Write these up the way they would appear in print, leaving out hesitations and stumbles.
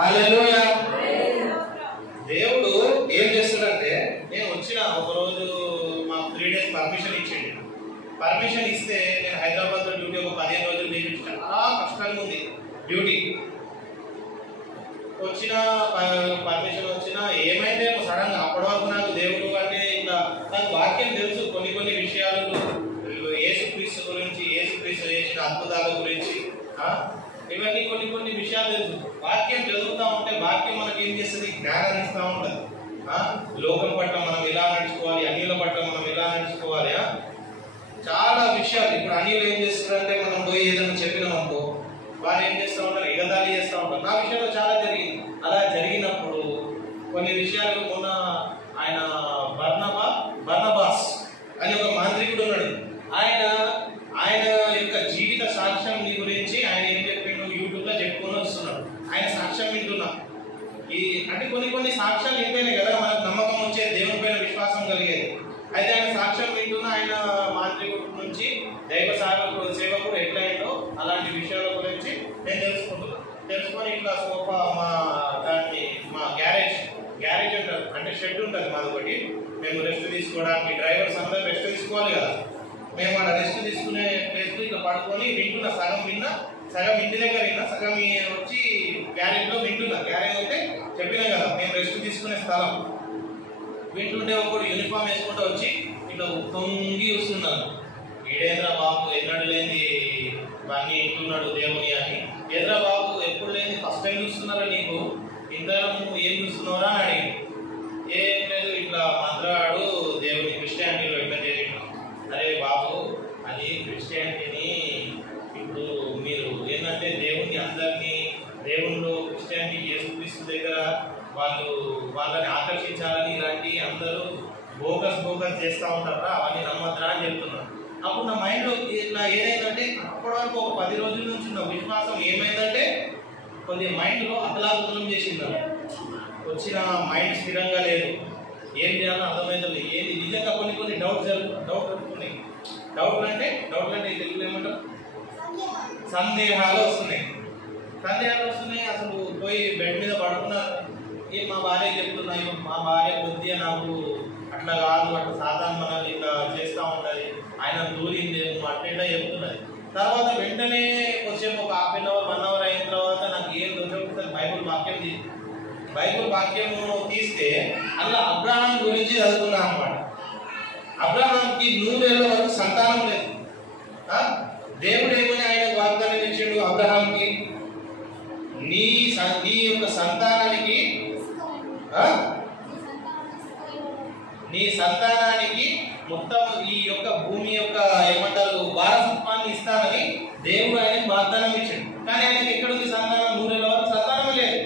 హల్లెలూయా. దేవుడు ఏం చేస్తాడంటే, నేను వచ్చిన ఒకరోజు మాకు 3 days పర్మిషన్ ఇచ్చిండు. పర్మిషన్ ఇస్తే నేను హైదరాబాద్ లో డ్యూటీ ఒక 15 రోజులు లీవ్ చాలా కష్టంగా ఉంది డ్యూటీ. వచ్చిన పర్మిషన్ వచ్చినా ఏమైందేమో సడన్ గా. అప్పటి వరకు నాకు దేవుడు అంటే ఇంకా నాకు వాక్యం తెలుసు, కొన్ని విషయాలు యేసుక్రీస్తు గురించి, యేసుక్రీస్తు చేసిన అద్భుతాల గురించి, ఇవన్నీ కొన్ని విషయాలు తెలుసు. వాక్యం చదువుతా ఉంటే వాక్యం మనకి ఏం చేస్తుంది, జ్ఞానం ఇస్తూ ఉంటుంది. లోకం పట్ల మనం ఎలా నడుచుకోవాలి, అన్యుల పట్ల మనం ఎలా నడుచుకోవాలి, చాలా విషయాలు. ఇప్పుడు అన్యులు ఏం చేస్తారంటే, మనం పోయి ఏదైనా చెప్పినాం అనుకో, వారు ఏం చేస్తూ ఉంటారు, ఎగతాళి చేస్తూ ఉంటారు. నా విషయంలో చాలా జరిగింది. అలా జరిగినప్పుడు కొన్ని విషయాలు, మొన్న ఆయన బర్నబాస్ అని ఒక మాంత్రికుడు ఉన్నాడు. ఆయన యొక్క జీవిత సాక్ష్యం గురించి ఆయన ఏం చెప్పిండు, యూట్యూబ్ లో చెప్పుకొని వస్తున్నాడు. ఆయన సాక్ష్యం వింటున్నా. అంటే కొన్ని సాక్ష్యాలు వింటేనే కదా మనకు నమ్మకం వచ్చే, దేవుని పైన విశ్వాసం కలిగేది. అయితే ఆయన సాక్ష్యం వింటున్నా. ఆయన మాంత్రికుడు నుంచి దైవ సేవకుడు ఎట్లయిందో అలాంటి విషయాల గురించి నేను తెలుసుకొని ఇట్లా సోఫా మా గ్యారేజ్ ఉంటుంది, అంటే షెడ్ ఉంటుంది మాది ఒకటి. మేము రెస్ట్ తీసుకోవడానికి, డ్రైవర్స్ అందరూ రెస్ట్ తీసుకోవాలి కదా, మేము అలా రెస్ట్ తీసుకునే ప్లేస్ ఇట్లా పడుకొని వింటున్నా. సగం ఇంటి దగ్గర విన్నా, సగం వచ్చి గ్యారేజ్ లో వింటున్నా. గ్యారేజ్ అంటే చెప్పినా కదా, మేము రెస్ట్ తీసుకునే స్థలం. వింటుంటే ఒకడు యూనిఫామ్ వేసుకుంటూ వచ్చి ఇట్లా తొంగి వస్తున్నాను. ఈడేంద్ర బాబు ఎన్నడు లేని అన్ని ఇంటున్నాడు దేవుని అని. ఏద్రా బాబు ఎప్పుడు లేని ఫస్ట్ టైం చూస్తున్నారా నీకు, ఇంతరం ఏం చూస్తున్నారా అని అడిగి, ఏం లేదు ఇట్లా మంత్రాడు దేవుని క్రిస్టియానిటీలో ఎట్లా చేరిండు. అరే బాబు, అది క్రిస్టియానిటీని ఇప్పుడు మీరు ఏంటంటే దేవుని అందరినీ, దేవుళ్ళు క్రిస్టియానిటీ యేసుక్రీస్తు దగ్గర వాళ్ళని ఆకర్షించాలని ఇలాంటి అందరూ బోగస్ చేస్తూ ఉంటారా, అవన్నీ నమ్మద్రా అని చెప్తున్నారు. అప్పుడు నా మైండ్లో ఇట్లా ఏదైందంటే, అప్పటి వరకు ఒక 10 రోజుల నుంచి నా విశ్వాసం ఏమైందంటే, కొద్దిగా మైండ్లో అతలాకుతలం చేసింది. వచ్చిన మైండ్ స్థిరంగా లేదు, ఏం చేయాలో అర్థమైంది. ఏది నిజంగా కొన్ని డౌట్లు వస్తున్నాయి. డౌట్లు అంటే తెలుగులో ఏమంటారు, సందేహాలు వస్తున్నాయి. అసలు పోయి బెడ్ మీద పడుకున్నారు. మా భార్య చెప్తున్నాయి, మా భార్య కొద్దిగా నాకు అట్లా కాదు, అట్లా సాధారణ మనల్ని ఇట్లా చేస్తూ ఉంటుంది, ఆయన దూరిందేమో అట్లా చెప్తున్నది. తర్వాత వెంటనే వచ్చేమో ఒక 1/2 hour 1 hour అయిన తర్వాత నాకు ఏం దొరకకపోతే బైబుల్ వాక్యం తీస్తే అలా అబ్రహాం గురించి చదువుకున్నా అనమాట. అబ్రహాంకి 100 ఏళ్ళ వరకు సంతానం లేదు. దేవుడు ఏమని ఆయన వాగ్దానం ఇచ్చాడు అబ్రహాంకి, నీ యొక్క సంతానానికి మొత్తం ఈ యొక్క భూమి యొక్క ఏమంటారు వారసత్వాన్ని ఇస్తానని దేవుడు ఆయనకి వాగ్దానం ఇచ్చాడు. కానీ ఆయనకి ఎక్కడుంది సంతానం? 100 ఏళ్ళ వరకు సంతానం లేదు.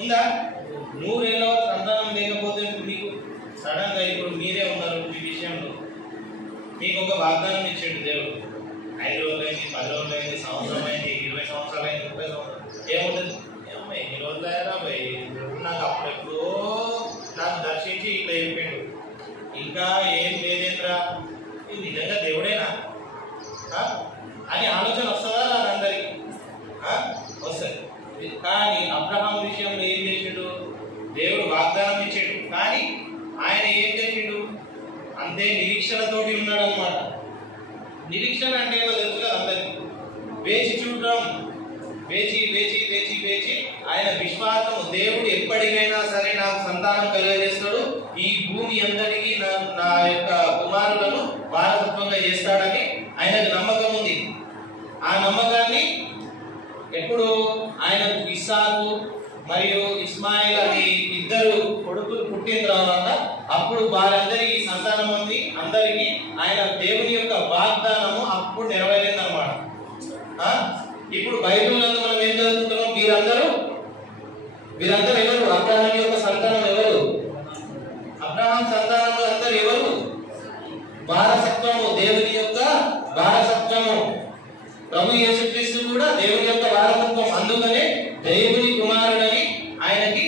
ఉందా? 100 ఏళ్ళ వరకు సంతానం లేకపోతే మీకు సడన్ గా ఇప్పుడు మీరే ఉన్నారు ఈ విషయంలో, మీకు ఒక వాగ్దానం ఇచ్చాడు దేవుడు. 5 రోజులైంది, 10 రోజులైంది, సంవత్సరం అయింది, 20 సంవత్సరాలు అయింది, 30 సంవత్సరాలు ఏముంటుంది, ఎన్ని రోజులైనా నాకు అప్పుడెప్పుడో నాకు దర్శించి ఇట్లా చెప్పిండు, ఇంకా ఏం లేదేంద్రా, ఇది నిజంగా దేవుడేనా అని ఆలోచన వస్తుందా అందరికి? వస్తుంది. కానీ అబ్రహాం విషయంలో ఏం చేసిండు? దేవుడు వాగ్దానం ఇచ్చాడు, కానీ ఆయన ఏం చేసిండు? అంతే నిరీక్షణతోటి ఉన్నాడు అనమాట. నిరీక్షణ అంటే ఏదో తెలుసు కదా అందరికి. వేచి చూడడం, వేచి ఆయన విశ్వాసం, దేవుడు ఎప్పటికైనా సరే నాకు సంతానం కలిగజేస్తాడు, ఈ భూమి అందరికీ నా యొక్క కుమారులను వారసత్వంగా చేస్తాడని ఆయనకు నమ్మకం ఉంది. ఆ నమ్మకాన్ని ఎప్పుడు ఆయన ఇస్సాకు మరియు ఇస్మాయిల్ అని 2 కొడుకులు పుట్టిన తర్వాత అప్పుడు వారందరికీ సంతానం ఉంది. అందరికీ ఆయన దేవుని యొక్క వాగ్దానము అప్పుడు నెరవేరింది అనమాట. ఇప్పుడు బైబిల్ నందు మనం ఏం చదువుతున్నాం? వీరందరూ ఎవరు? అబ్రహాం యొక్క సంతానం ఎవరు? అబ్రహాం సంతానం అందరూ ఎవరు? వారసత్వము, దేవుని యొక్క వారసత్వము. ప్రభు యేసుక్రీస్తు కూడా దేవుని యొక్క వారసత్వం. అందుకనే దేవుని కుమారుడని ఆయనకి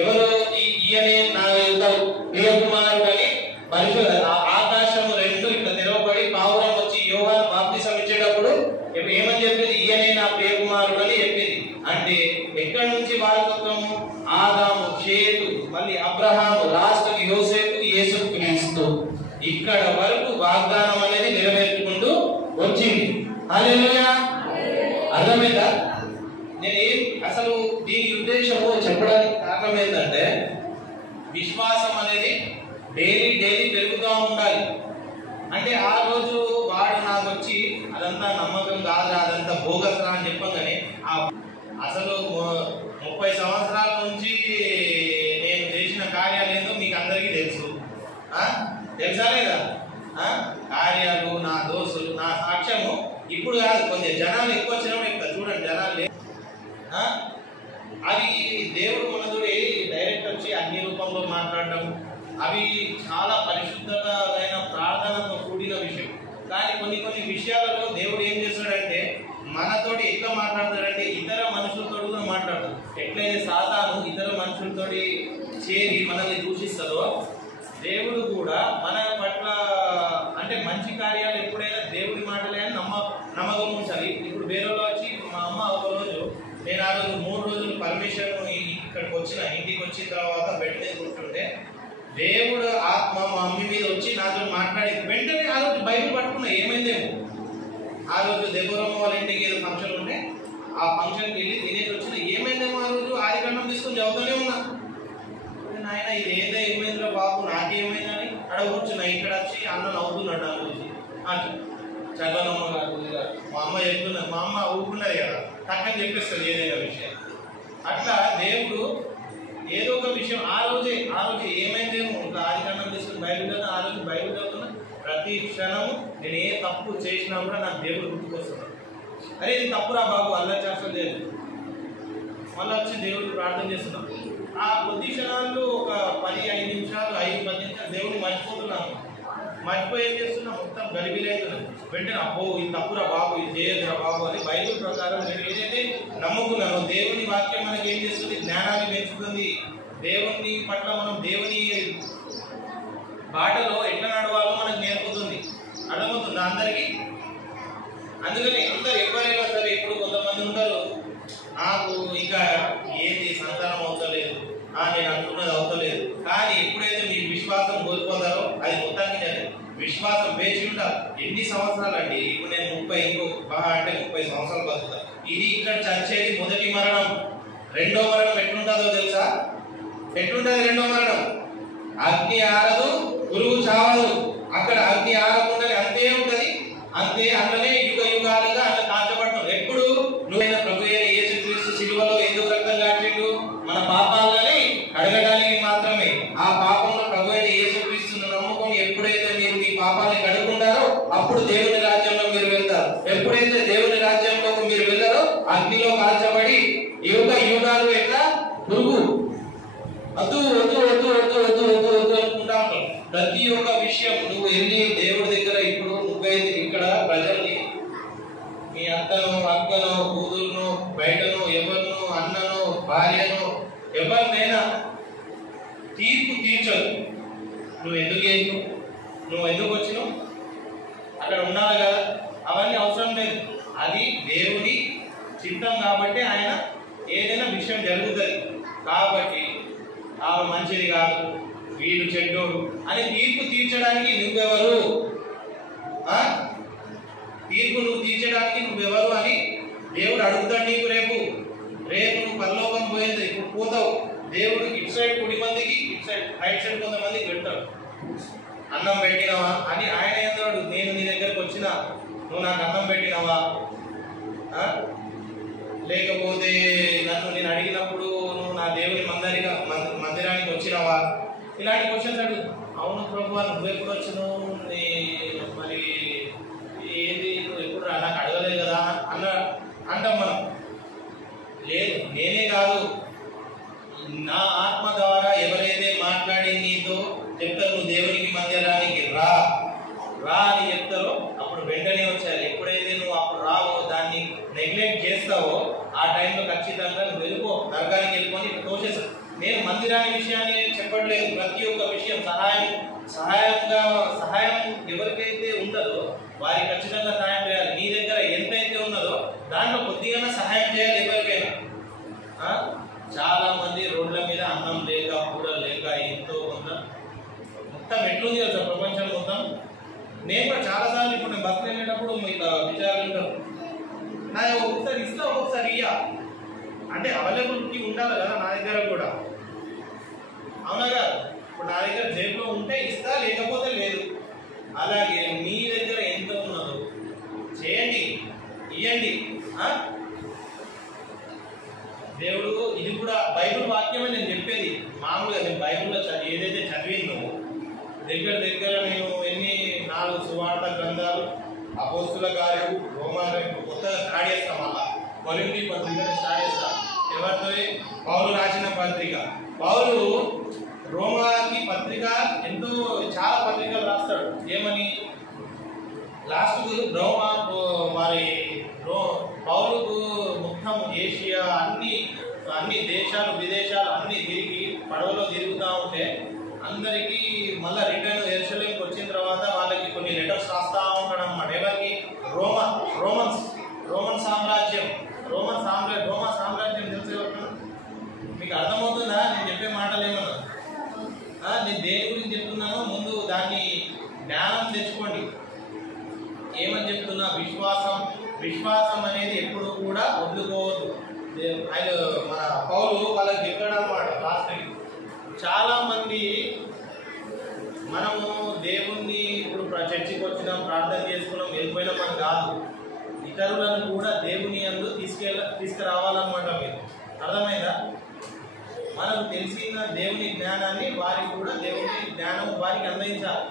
ఎవరు? ఈయనే నా యొక్క ప్రియ కుమారుడని పరిశుద్ధ ఆకాశము 2 ఇట్లా తెరవబడి పావురం వచ్చి యోహాను బాప్తిసం ఇచ్చేటప్పుడు ఏమని చెప్పింది? ఈయనే నా ప్రియ కుమారుడు అని చెప్పింది. అంటే అర్థమైందా? నేనేం అసలు దీని ఉద్దేశము చెప్పడానికి కారణం ఏంటంటే విశ్వాసం అనేది డైలీ పెరుగుతూ ఉండాలి. అంటే ఆ రోజు వాడు నాకు వచ్చి అదంతా నమ్మకం కాదు, అదంతా బోగస్రా అని చెప్పగానే అసలు 30 సంవత్సరాల నుంచి నేను చేసిన కార్యాలు ఏందో మీకు అందరికీ తెలుసు. తెలుసా లేదా? కార్యాలు, నా దోస్తులు, నా సాక్ష్యము ఇప్పుడు కాదు, కొంచెం జనాలు ఎక్కువ వచ్చినప్పుడు ఎక్కువ చూడండి, జనాలు అవి దేవుడు మనతో డైరెక్ట్ వచ్చి అగ్ని రూపంలో మాట్లాడటం, అవి చాలా పరిశుద్ధమైన ప్రార్థనతో కూడిన విషయం. కానీ కొన్ని విషయాలలో దేవుడు ఏం చేస్తాడంటే మనతోటి ఎట్లా మాట్లాడతాడంటే ఇతర మనుషులతో కూడా మాట్లాడతాడు. ఎట్లయితే సాతాను ఇతర మనుషులతో చేరి మనల్ని దూషిస్తుందో దేవుడు కూడా మన పట్ల అంటే మంచి కార్యాలు ఎప్పుడైనా దేవుడి మాటలే అని నమ్మకం ఉంచాలి. ఇప్పుడు వేరే వచ్చి మా అమ్మ ఒక రోజు, నేను ఆ రోజు 3 రోజులు పర్మిషన్ ఇక్కడికి వచ్చిన, ఇంటికి వచ్చిన తర్వాత బెడ్ మీద కూర్చుంటే దేవుడు ఆత్మ మా మమ్మీ మీద వచ్చి నాతో మాట్లాడి వెంటనే ఆ రోజు బైబిల్ పట్టుకున్నా. ఏమైందేమో ఆ రోజు దెబ్బరమ్మ వాళ్ళ ఇంటికి ఏదో ఫంక్షన్ ఉంటే ఆ ఫంక్షన్కి వెళ్ళి తినేసి వచ్చిన, ఏమైందేమో ఆ రోజు ఆదికాండం తీసుకొని చదువుతూనే ఉన్నా. నాయన ఇది ఏమైందిరా బాబు, నాకేమైందని అక్కడ కూర్చున్నా. ఇక్కడ వచ్చి అన్న నవ్వుతున్నాడు నా గురించి. చదవనమ్మ గారు మా అమ్మ చెప్తున్నారు, మా అమ్మ ఊరుకున్నది కదా, టక్కని చెప్పేస్తుంది ఏదైనా విషయం. అట్లా దేవుడు ఏదో ఒక విషయం ఆ రోజే ఏమైందేమో ఇంకా ఆదికాండం తీసుకుని బైబిల్ చదువుతున్నా. ఆ రోజు బైబిల్ చదువుతున్నా, ప్రతి క్షణము నేను ఏ తప్పు చేసినా కూడా నాకు దేవుడు గుర్తుకొస్తున్నాడు. అరే ఇది తప్పురా బాబు, అల్లా చేస్తా లేదు. మళ్ళీ వచ్చి దేవుడికి ప్రార్థన చేస్తున్నాం. ఆ కొద్ది క్షణాల్లో ఒక 10-5 నిమిషాలు 5-10 నిమిషాలు దేవుడిని మర్చిపోతున్నాను. మర్చిపోయి ఏం చేస్తున్నా, మొత్తం గలిబిలేస్తున్నాను. వెంటనే అబ్బో ఇది తప్పురా బాబు, ఇది చేయదురా బాబు అని బైబిల్ ప్రకారం నేను ఏదైతే నమ్ముకున్నానో దేవుని వాక్యం మనకి ఏం చేస్తుంది, జ్ఞానాన్ని పెంచుతుంది. దేవుని పట్ల మనం దేవుని బాటలో ఎట్లా నడవాలో మనకు నేర్పుతుంది. అర్థమవుతుంది అందరికీ? అందుకని అందరు ఎవరైనా సరే, ఇప్పుడు కొంతమంది ఉంటారు నాకు ఇంకా ఏంది సంతానం అవుతలేదు, నేను అనుకున్నది అవుతలేదు. కానీ ఎప్పుడైతే మీ విశ్వాసం కోల్పోతారో అది మొత్తానికి జరిగింది. విశ్వాసం వేచి ఉంటారు. ఎన్ని సంవత్సరాలు అండి, ఇప్పుడు నేను 30 సంవత్సరాలు బతుకుతా. ఇది ఇక్కడ చచ్చేది మొదటి మరణం. రెండో మరణం ఎట్లుంటుందో తెలుసా? ఎట్లుంటుంది రెండో మరణం? అగ్ని ఆరదు, పురుగు చావదు. అక్కడ అగ్ని ఆరకుండానే అంతే ఉంటది, అంతే అట్లనే యుగ యుగాలుగా అట్లా కాల్చబడతాం. ఎప్పుడు నువ్వైనా ప్రభు అయిన యేసుక్రీస్తు శిలువలో ఎందుకు రక్తం కాచిండు? మన పాపాలని కడగడానికి మాత్రమే. ఆ పాపంలో ప్రభు అయిన యేసుక్రీస్తును నమ్ముకొని ఎప్పుడైతే మీరు మీ పాపాన్ని కడుగుంటారో అప్పుడు దేవుని రాజ్యంలో మీరు వెళ్తారు. ఎప్పుడైతే దేవుని రాజ్యంలోకి మీరు వెళ్ళారో అగ్నిలో కాల్చబడి యుగ యుగాలు ఎట్లా పురుగు వద్దు వద్దు వద్దు వద్దు వద్దు వద్దు వద్దు అనుకుంటా ఉంటాం. ప్రతి ఒక్క విషయం నువ్వు వెళ్ళి దేవుడి దగ్గర, ఇప్పుడు నువ్వైతే ఇక్కడ ప్రజల్ని మీ అక్కను కూతురును బయటను ఎవరిను అన్నను భార్యను ఎవరినైనా తీర్పు తీర్చదు. నువ్వు ఎందుకు చేసినావు, నువ్వు ఎందుకు వచ్చినావు, అక్కడ ఉండాలి కదా, అవన్నీ అవసరం లేదు. అది దేవుడి చిత్తం కాబట్టి ఆయన ఏదైనా విషయం జరుగుతుంది. కాబట్టి ఆమె మంచిది కాదు, వీడు చెడ్డోడు అని తీర్పు తీర్చడానికి నువ్వెవరు? తీర్పు నువ్వు తీర్చడానికి నువ్వెవరు అని దేవుడు అడుగుతాడు నీకు. రేపు నువ్వు పరలోకం పోయింది, ఇప్పుడు పోతావు. దేవుడు ఇటు సైడ్ 10 మందికి, ఇటు సైడ్ రైట్ సైడ్ కొంతమందికి పెడతాడు. అన్నం పెట్టినావా అని ఆయన ఏంటాడు, నేను నీ దగ్గరకు వచ్చినా నువ్వు నాకు అన్నం పెట్టినావా, లేకపోతే నన్ను నేను అడిగినప్పుడు నువ్వు నా దేవుని మందిరానికి వచ్చినావా? ఇలాంటి క్వశ్చన్స్ అడుగు. అవును ప్రభు, నువ్వు ఎప్పుడు వచ్చినావు, మరి ఏంది నువ్వు ఎప్పుడు నాకు అడగలేదు కదా అంటాం మనం. లేదు, నేనే కాదు, నా ఆత్మ ద్వారా ఎవరైతే మాట్లాడి నీతో చెప్తారు నువ్వు దేవునికి మందిరానికి రా అని చెప్తారో అప్పుడు వెంటనే వచ్చారు. ఎప్పుడైతే నువ్వు అప్పుడు రావో, దాన్ని నెగ్లెక్ట్ చేస్తావో ఆ టైంలో ఖచ్చితంగా నువ్వు వెళ్ళిపో, నరకానికి వెళ్ళిపోని తోచేస్తావు. నేను మందిరాని విషయాన్ని చెప్పట్లేదు. ప్రతి ఒక్క విషయం సహాయం ఎవరికైతే ఉంటుందో వారికి ఖచ్చితంగా సహాయం చేయాలి. నీ దగ్గర ఎంతైతే ఉన్నదో దాంట్లో కొద్దిగా సహాయం చేయాలి ఎవరికైనా. చాలా మంది రోడ్ల మీద అన్నం లేక, కూరలు లేక, ఎంతో కొంత మొత్తం ఎట్లుంది కదా ప్రపంచం మొత్తం. నేను కూడా చాలాసార్లు ఇప్పుడు నేను బస్సు వెళ్ళేటప్పుడు మీకు విచారాలు ఉంటాను. నా ఒక్కొక్కసారి ఇస్తా, ఒక్కొక్కసారి ఇయ్య. అంటే అవైలబిలిటీ ఉండాలి కదా నా దగ్గర కూడా, అవునా కదా? ఇప్పుడు నా దగ్గర జేబులో ఉంటే ఇస్తా, లేకపోతే లేదు. అలాగే మీ దగ్గర ఎంత ఉన్నదో చేయండి, ఇవ్వండి. దేవుడు ఇది కూడా బైబిల్ వాక్యమే నేను చెప్పేది. మామూలుగా నేను బైబిల్లో ఏదైతే చదివినో దగ్గర నేను 4 సువార్త గ్రంథాలు, అపోస్తుల కార్యాలు, రోమాను కొత్తగా స్టార్ట్ చేస్తాం. అలా కొరింథీ పత్రిక స్టార్ట్ చేస్తాం. ఎవరితో? పౌలు రాసిన పత్రిక. పౌలు రోమాకి పత్రిక చాలా పత్రికలు రాస్తాడు. ఏమని? లాస్ట్కు రోమా పౌలుకు మొత్తం ఏషియా అన్ని దేశాలు విదేశాలు అన్ని తిరిగి పడవలో తిరుగుతూ ఉంటే అందరికీ మళ్ళీ రిటర్న్ యెరూషలేముకి వచ్చిన తర్వాత వాళ్ళకి కొన్ని లెటర్స్ రాస్తా ఉంటాడు అన్నమాట. ఎవరికి? రోమన్ సామ్రాజ్యం. రోమా సామ్రాజ్యం తెలిసి మీకు అర్థమవుతుందా నేను చెప్పే మాటలు ఏమన్నా? నేను దేని గురించి చెప్తున్నానో ముందు దాన్ని జ్ఞానం తెచ్చుకోండి. ఏమని చెప్తున్నా? విశ్వాసం అనేది ఎప్పుడు కూడా వదులుకోవద్దు. ఆయన మన పౌలు వాళ్ళకి చెప్పాడు అన్నమాట. లాస్ట్ చాలా మంది మనము దేవుణ్ణి ఇప్పుడు చర్చికి వచ్చినాం, ప్రార్థన చేసుకున్నాం, వెళ్ళిపోయినాం అని కాదు. ఇతరులను కూడా దేవుని యందు తీసుకురావాలన్నమాట. మీరు అర్థమైందా? మనకు తెలిసిన దేవుని జ్ఞానాన్ని వారికి కూడా దేవుని జ్ఞానం వారికి అందించాలి.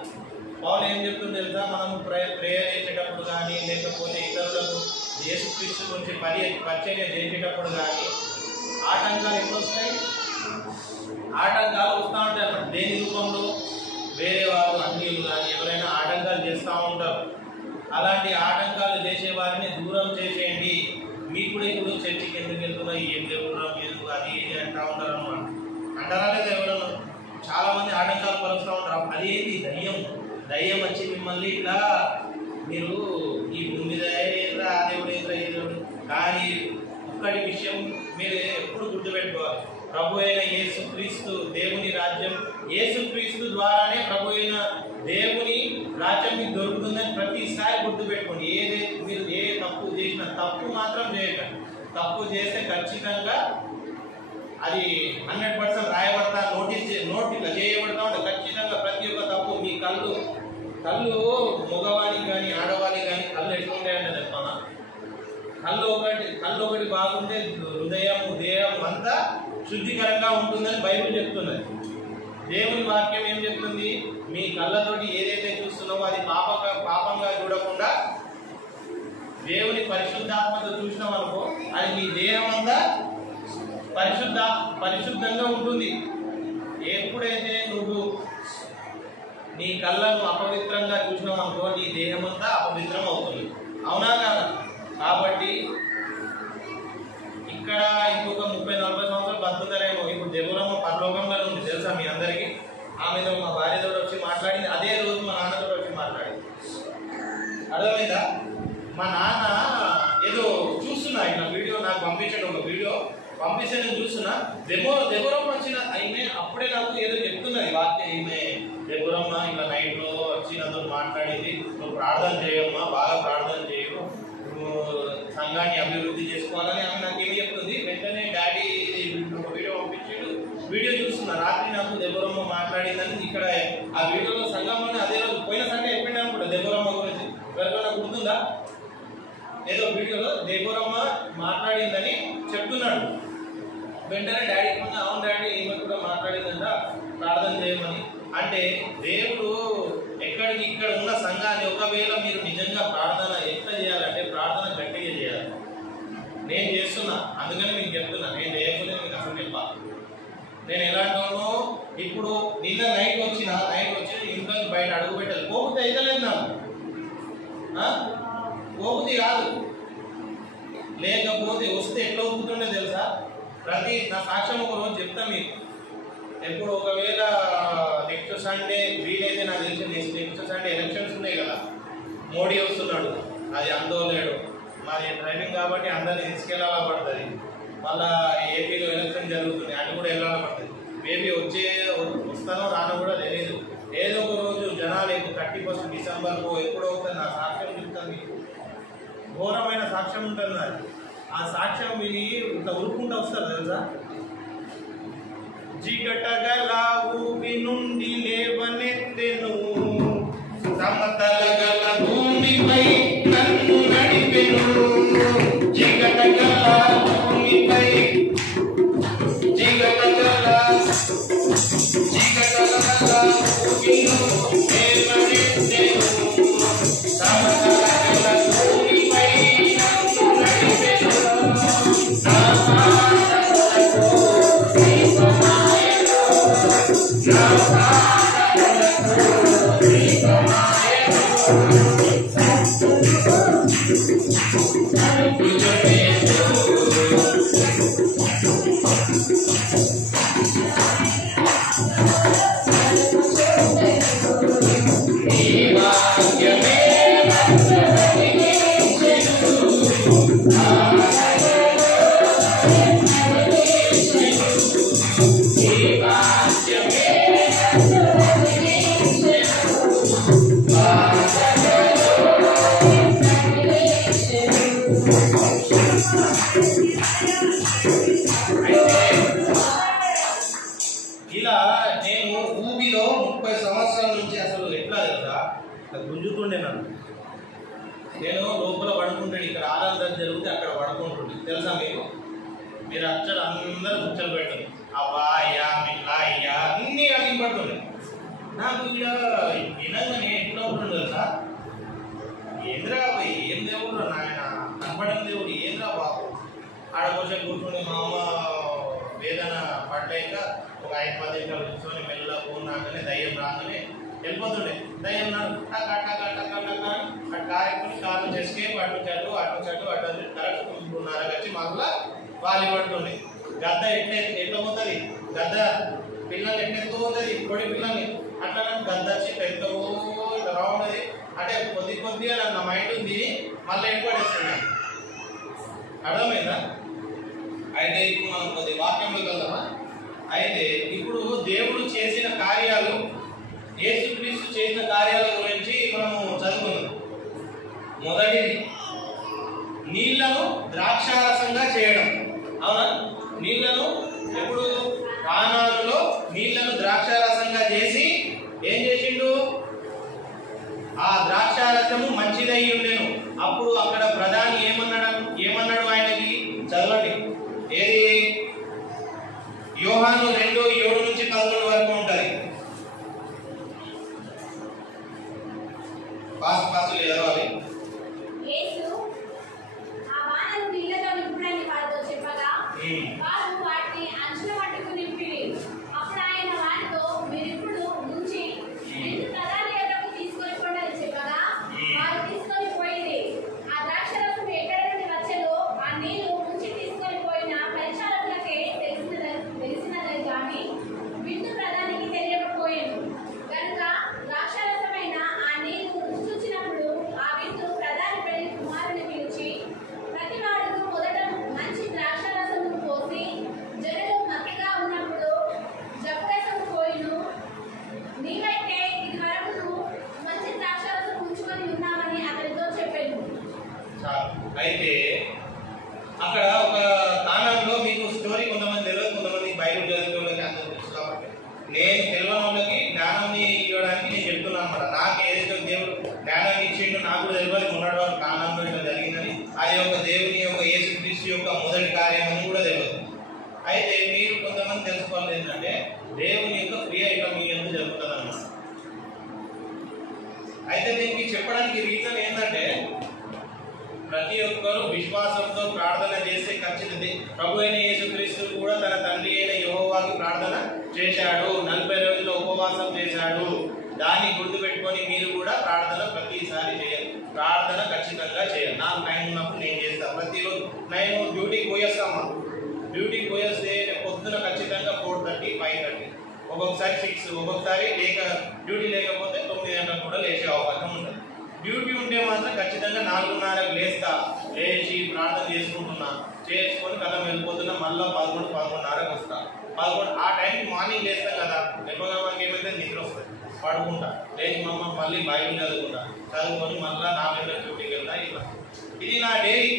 పౌలు ఏం చెప్తుందో తెలుసా? మనం ప్రేయర్ చేసేటప్పుడు కానీ, లేకపోతే ఇతరులకు యేసుక్రీస్తు గురించి పరిచర్య చేసేటప్పుడు కానీ ఆటంకాలు ఎప్పుడు వస్తాయి? ఆటంకాలు వస్తూ ఉంటాయి అన్నమాట. దేని రూపంలో? వేరే వారు అన్యులు కానీ ఎవరైనా ఆటంకాలు చేస్తూ ఉంటారు. అలాంటి ఆటంకాలు చేసే వారిని దూరం చేసేయండి. మీకు కూడా ఇప్పుడు చర్చికి ఎందుకు వెళ్తున్నా, ఏం దేవుడు ఎందుకు అది ఇది అంటూ ఉంటారు అన్నమాట. అంటారా లేదా? ఎవరన్నా చాలా మంది ఆటంకాలు పరుస్తూ ఉంటారు. అది ఏంటి? దయ్యం వచ్చి మిమ్మల్ని ఇట్లా మీరు ఈ భూమి మీద ఏంద్రా ఆ దేవుడు ఏంద్రా ఏ దేవుడు. కానీ ఒక్కటి విషయం మీరు ఎప్పుడు గుర్తుపెట్టుకోవాలి. ప్రభు అయిన యేసుక్రీస్తు దేవుని రాజ్యం, యేసుక్రీస్తు ద్వారానే ప్రభు అయిన దేవుని రాజ్యం మీకు దొరుకుతుందని ప్రతిసారి గుర్తుపెట్టుకోండి. మీరు ఏ తప్పు చేసినా తప్పు మాత్రం చేయకండి. తప్పు చేస్తే ఖచ్చితంగా అది 100% రాయబడతా, నోటీసులో చేయబడతా ఉంటుంది. ఖచ్చితంగా ప్రతి ఒక్క తప్పు మీ కళ్ళు మగవానికి కానీ ఆడవాళ్ళకి కానీ కళ్ళు ఎట్లా ఉంటాయంటే చెప్తానా? కళ్ళు ఒకటి బాగుంటే హృదయం దేహం అంతా శుద్ధికరంగా ఉంటుందని బైబిల్ చెప్తున్నది. దేవుని వాక్యం ఏం చెప్తుంది? మీ కళ్ళతోటి ఏదైతే చూస్తున్నావో అది పాపంగా చూడకుండా దేవుని పరిశుద్ధాత్మతో చూసినాం అనుకో, అది మీ దేహం అంతా పరిశుద్ధంగా ఉంటుంది. ఎప్పుడైతే నువ్వు నీ కళ్ళను అపవిత్రంగా చూసినావు అనుకో, నీ దేహం అంతా అపవిత్రం అవుతుంది. అవునా కాదా? కాబట్టి ఇక్కడ ఇంకొక 30-40 సంవత్సరాలు బతుకుతారేమో. ఇప్పుడు దెబోరమ్మ పరలోకంలో ఉంది తెలుసా మీ అందరికీ? ఆమెతో మా భార్యతో వచ్చి మాట్లాడింది. అదే రోజు మా నాన్నతో వచ్చి మాట్లాడింది. అర్థమైందా? మా నాన్న ఏదో చూస్తున్నా, ఇట్లా వీడియో నాకు పంపించాడు. ఒక వీడియో పంపిస్తే నేను చూస్తున్నా. దెబోరమ్మ వచ్చిన ఈమె అప్పుడే నాకు ఏదో చెప్తున్నది వాక్యం. ఈమె దెబోరమ్మ ఇట్లా నైట్లో వచ్చి నాతో మాట్లాడింది. నువ్వు ప్రార్థన చేయమ్మా, బాగా ప్రార్థన చేయు, సంఘాన్ని అభివృద్ధి చేసుకోవాలని ఆమె నాకు ఏమి చెప్తుంది. వెంటనే డాడీ ఒక వీడియో పంపించాడు. వీడియో చూస్తున్నా. రాత్రి నాకు దెబోరమ్మ మాట్లాడిందని ఇక్కడ ఆ వీడియోలో సంఘంలోనే అదే రోజు పోయిన సండే అయిపోయినా అనుకుంటా దెబోరమ్మ గురించి. ఎవరికైనా గుర్తుందా? ఏదో వీడియోలో దెబోరమ్మ మాట్లాడిందని చెప్తున్నాడు. వెంటనే డాడీ అవును డాడీ ఈమె కూడా మాట్లాడిందంట, ప్రార్థన చేయమని. అంటే దేవుడు ఎక్కడికి ఇక్కడ ఉన్న సంఘాన్ని ఒకవేళ మీరు నిజంగా ప్రార్థన ఎట్లా చేయాలంటే ప్రార్థన గట్టిగా చేయాలి. నేను చేస్తున్నా, అందుకని మీకు చెప్తున్నా. నేను చేయకపోతే మీకు అసలు చెప్పాలి. నేను ఎలాంటివానో ఇప్పుడు నిన్న నైట్ వచ్చి ఇంట్లో బయట అడుగు పెట్టాలి. పోపుతే అయితలేదు నాకు, పోపుది కాదు. లేకపోతే వస్తే ఎట్లా ఒప్పుతుండే తెలుసా? నా సాక్ష్యం ఒక రోజు చెప్తా మీకు. ఎప్పుడు ఒకవేళ నెక్స్ట్ సండే వీలైతే నాకు తెలిసి నెక్స్ట్ సండే ఎలక్షన్స్ ఉన్నాయి కదా, మోడీ వస్తున్నాడు. అది అందోలేడు, మాది డ్రైవింగ్ కాబట్టి అందరినీ తీసుకెళ్ళాలా పడుతుంది. మళ్ళా ఏపీలో ఎలక్షన్ జరుగుతుంది, అది కూడా వెళ్ళాలా పడుతుంది. మేబీ వస్తానో రానో కూడా తెలియదు. ఏదో ఒక రోజు జనాలు 31 డిసెంబర్కు ఎప్పుడో అవుతుంది. నా సాక్ష్యం చెప్తాను మీకు. ఘోరమైన సాక్ష్యం ఉంటుంది. అది ఆ సాక్ష్యం విని ఇట్లా ఉరుక్కుంటూ వస్తారు తెలుసా. జిగటగల ఊబి నుండి లేవనెత్తెను, సమతల గల భూమిపై నన్ను నడిపెను. జిగటగల భూమిపై జిగటగల భూమిను లేవనెత్తెను, సమతల గల భూమిపై నన్ను నడిపెను. ఇలా నేను ఊబిలో 30 సంవత్సరాల నుంచి అసలు ఎట్లా తెలుసా గుంజుతుండే నన్ను. నేను లోపల పడుకుంటాడు, ఇక్కడ ఆనందం జరిగితే అక్కడ పడుకుంటుండే తెలుసా మీకు. మీరు అచ్చలు అందరూ ముచ్చలు పెట్టండి, అవ్వా అయ్యా మిల్లా అయ్యా అన్నీ అడిగి పడుతుండే. నాకు ఇక్కడ వినంగానే ఎట్లా ఉంటుంది తెలుసా, ఏంద్రా ఏం దేవుడు నాయన కనపడని దేవుడు ఏంద్రా బాబు. ఆడకోసం కూర్చొని మా అమ్మ వేదన పడ్డాక ఒక 5-10 నిమిషాలు కూర్చొని మెల్ల ఫోన్ రాగానే దయ్యం రాగానే వెళ్ళిపోతుండే. దయ్యం కార్యక్రమం కాలు చేసుకే అటు చెట్టు కరెక్ట్ 3:30 వచ్చి మాకులా వాలి పడుతుండే. గద్ద ఎట్లా పోతుంది, గద్ద పిల్లల్ని ఎట్లెత్తుకుపోతుంది, పొడి పిల్లల్ని అట్లా గద్ద వచ్చి పెద్దవో రావున్నది అంటే కొద్దిగా నా మైండ్ ఉంది మళ్ళీ ఏర్పడేస్తున్నాను. అర్థమైందా? అయితే ఇప్పుడు మనం కొద్ది వాక్యంలోకి వెళ్దామా. అయితే ఇప్పుడు దేవుడు చేసిన కార్యాలు, యేసుక్రీస్తు చేసిన కార్యాల గురించి మనము చదువుకుందాం. మొదటిది నీళ్లను ద్రాక్షారసంగా చేయడం. అవునా? నీళ్లను ఎప్పుడు కానానులో నీళ్లను ద్రాక్షారసంగా చేసి ఏం చేసిండు, ఆ ద్రాక్షారసము మంచిదై ఉండేను. అప్పుడు అక్కడ ప్రధాని ఏమన్నాడు ఆయనకి, చదవండి. ఏది? యోహాను 2:7-11 వరకు ఉంటుంది. పాస్ చదవాలి. అయితే అక్కడ ఒక కాలంలో మీకు స్టోరీ కొంతమంది తెలియదు, కొంతమంది బైబిల్ చదివేవాళ్ళకి అందరూ తెలుసు. కాబట్టి నేను తెలియని వాళ్ళకి జ్ఞానాన్ని ఇవ్వడానికి నేను చెప్తున్నాను అన్నమాట. నాకు ఏదైతే దేవుడు జ్ఞానాన్ని ఇచ్చిండో నాకు కూడా తెలియదు మొన్నటి వరకు కాలంలో ఇట్లా జరిగిందని. అది ఒక దేవుని యొక్క యేసుక్రీస్తు యొక్క మొదటి కార్యం అని కూడా తెలియదు. అయితే మీరు కొంతమంది తెలుసుకోవాలి ఏంటంటే దేవుని యొక్క క్రియ ఇట్లా మీ ఎందుకు జరుగుతుంది అన్నమాట. అయితే దీనికి చెప్పడానికి రీజన్ ఏంటంటే ప్రతి ఒక్కరూ విశ్వాసంతో ప్రార్థన చేస్తే ఖచ్చితంగా ప్రభు అయిన యేసుక్రీస్తు కూడా తన తండ్రి అయిన యెహోవాకి ప్రార్థన చేశాడు. 40 రోజులు ఉపవాసం చేశాడు. దాన్ని గుర్తుపెట్టుకొని మీరు కూడా ప్రార్థన ప్రతిసారి చేయాలి. ప్రార్థన ఖచ్చితంగా చేయాలి. నాకు టైం ఉన్నప్పుడు నేను చేస్తాను. ప్రతిరోజు నేను డ్యూటీకి పోయేస్తామా, డ్యూటీకి పోయేస్తే పొద్దున ఖచ్చితంగా 4:30, 5:30, ఒక్కొక్కసారి 6, ఒక్కొక్కసారి డ్యూటీ లేకపోతే 9 గంటలకు కూడా లేచే అవకాశం ఉంటుంది. డ్యూటీ ఉంటే మాత్రం ఖచ్చితంగా 4:30కు లేస్తా, లేచి ప్రార్థన చేసుకొని కథ వెళ్ళిపోతున్నా. మళ్ళీ 11, 11:30కు వస్తా. 11 ఆ టైంకి మార్నింగ్ లేస్తాం కదా, లేకపోతే మనకి ఏమైతే నిద్ర వస్తుంది, పడుకుంటా. లేచి మళ్ళీ బైబిల్ చదువుకుంటా, చదువుకొని మళ్ళీ 4 గంటలకు డ్యూటీకి వెళ్తా. ఇట్లా ఇది నా డైలీ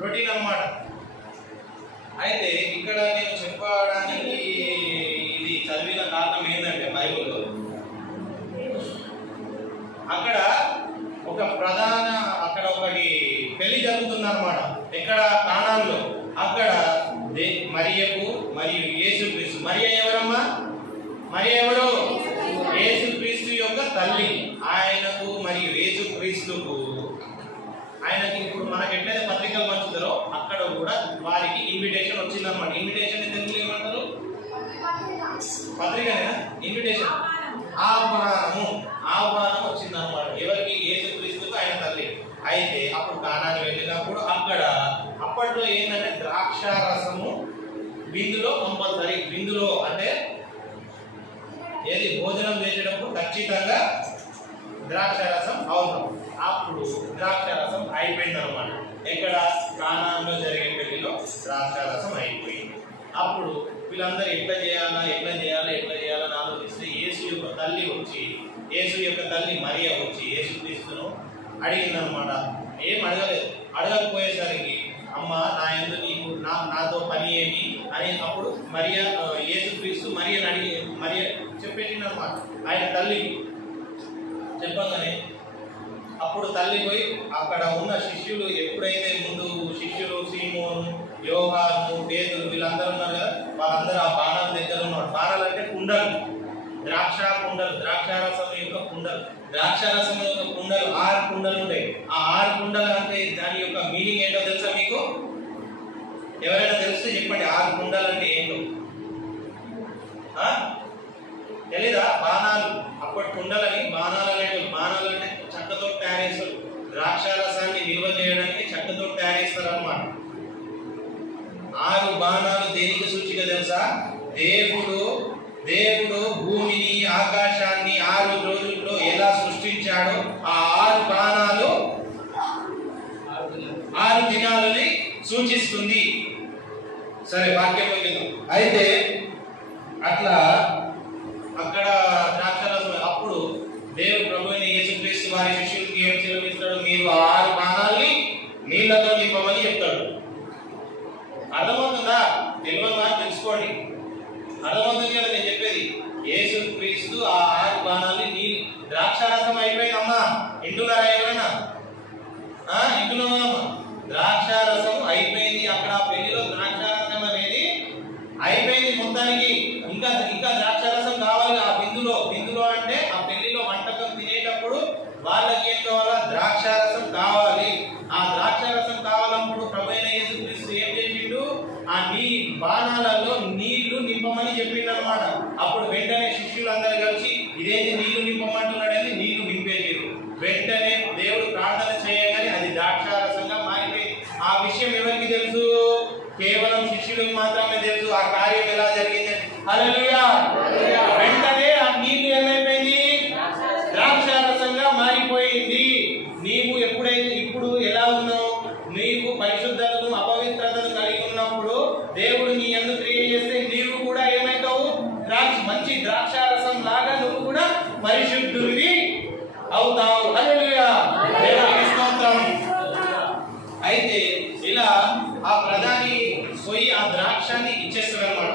రొటీన్ అన్నమాట. అయితే ఇక్కడ నేను చెప్పడానికి ఇది చదివిన కారణం ఏంటంటే బైబిల్లో అక్కడ అక్కడ ఒకటి పెళ్లి జరుగుతుంది అన్నమాట. ఎక్కడ కానాన్లో. అక్కడ మరియకు మరియు యేసుక్రీస్తు. మరియ ఎవరమ్మా? మరియ ఎవరు? యేసుక్రీస్తు యొక్క తల్లి. ఆయనకు మరియు యేసుక్రీస్తుకు ఆయనకి ఇప్పుడు మనకి ఎట్లయితే పత్రికలు పంచుతారో అక్కడ కూడా వారికి ఇన్విటేషన్ వచ్చిందన్నమాట. ఇన్విటేషన్ తెలుగులో ఏమంటారు? పత్రికనేనా? ఇన్విటేషన్, ఆహ్వానం వచ్చిందన్నమాట. ఎవరికి? యేసుక్రీస్తుకు, ఆయన తల్లి. అయితే అప్పుడు కానానికి వెళ్ళినప్పుడు అప్పట్లో ఏంటంటే ద్రాక్షారసము విందులో కంపల్సరీ. విందులో అంటే ఏది భోజనం చేసేటప్పుడు ఖచ్చితంగా ద్రాక్షారసం అవసరం. అప్పుడు ద్రాక్షారసం అయిపోయింది అనమాట. ఎక్కడ? కానాన్లో జరిగే పెళ్లిలో ద్రాక్షారసం అయిపోయింది. అప్పుడు వీళ్ళందరూ ఎట్లా చేయాలని ఆలోచిస్తే యేసు యొక్క తల్లి మరియ వచ్చి యేసుక్రీస్తును అడిగిందనమాట. ఏం అడగలేదు. అడగకపోయేసరికి అమ్మ నా ఎందుకు నీకు నాతో పని ఏమి అని అప్పుడు యేసుక్రీస్తు మరియ చెప్పేసింది అనమాట. ఆయన తల్లికి చెప్పగానే అప్పుడు తల్లి పోయి అక్కడ ఉన్న శిష్యులు ఎప్పుడైతే ముందు శిష్యులు సీమోను, యోహాను, పేతురు వీళ్ళందరూ ఉన్నారు కదా, వాళ్ళందరూ ఆ బాణాల దగ్గర ఉన్నారు. బాణాలు అంటే కుండలు, ద్రాక్షారసం యొక్క కుండలు. ద్రాక్షారసం యొక్క కుండలు 6 కుండలు ఉంటాయి. ఆ 6 కుండలు అంటే దాని యొక్క మీనింగ్ ఏంటో తెలుసా మీకు? ఎవరైనా తెలిస్తే చెప్పండి. 6 కుండలు అంటే ఏంటో తెలీదా? బాణాలు. అప్పటి కుండలని బాణాలు అనేవి. బాణాలు అంటే చెక్కతో తయారు చేస్తారు. ద్రాక్షారసాన్ని నిల్వ చేయడానికి చెక్కతో తయారు చేస్తారు అన్నమాట. 6 బాణాలు దేనికి సూచిక తెలుసా? దేవుడు భూమిని ఆకాశాన్ని 6 రోజుల్లో ఎలా సృష్టించాడో ఆ 6 బాణాలు 6 దినాలని సూచిస్తుంది. సరే, వాక్యం వెళ్ళింది. అయితే అట్లా అక్కడ ద్రాక్షారసం అప్పుడు దేవుడు ప్రభు అయిన యేసుక్రీస్తు వారి శిష్యులకి ఏం సెలవిస్తాడు? మీరు ఆ 6 బాణాలని నీళ్లతో నింపమని చెప్తాడు. అర్థమవుతుందా? తెలియని వారు తెలుసుకోండి. అర్థమవుతుంది కదా నేను చెప్పేది? యేసుక్రీస్తు ఆ 6 బాణాలని ద్రాక్షారసం అయిపోయిందమ్మా. ఇంటున్నారా ఎవరైనా? ఇంటున్నామా? ద్రాక్షారసం అయిపోయింది. అక్కడ పెళ్లిలో ద్రాక్షారసం అనేది అయిపోయింది మొత్తానికి. ఇంకా ద్రాక్షారసం కావాలి ఆ విందులో అంటే ఆ పెళ్లిలో వంటకం తినేటప్పుడు వాళ్ళకి ఏం కావాలా? ద్రాక్షారసం కావాలి. ఆ ద్రాక్షారసం కావాలన్నప్పుడు ప్రభువైన యేసుక్రీస్తు ఏం చేసిండు? ఆ బాణాలలో నీళ్లు నింపమని చెప్పిండు అనమాట. అప్పుడు వెంటనే శిష్యులందరూ కలిసి ఇదేంటి నీళ్లు నింపమంటున్నాడని నీళ్లు నింపేసారు. వెంటనే దేవుడు ప్రార్థన చేయగానే అది ద్రాక్షారసంగా మారిపోయింది. ఆ విషయం ఎవరికి తెలుసు? కేవలం శిష్యులకు మాత్రమే తెలుసు ఆ కార్యం ఎలా జరిగింది. హల్లెలూయా! వెంటనే ఆ నీళ్లు ఏమైపోయింది? ద్రాక్షారసంగా మారిపోయింది. నీవు ఇప్పుడు ఎలా ఉన్నావు? నీవు పరిశుద్ధతను అపవిత్రతను కలిగి ఉన్నప్పుడు దేవుడు నీ యందు క్రియ చేస్తే నీవు కూడా ఏమైతావు? మంచి ద్రాక్షారసం లాగా నువ్వు కూడా పరిశుద్ధుడివి అవుతావు. హల్లెలూయా! దేవునికి స్తోత్రం. అయితే ఇలా ఆ ప్రధాని పోయి ఆ ద్రాక్షాన్ని ఇచ్చేస్తాడు అన్నమాట.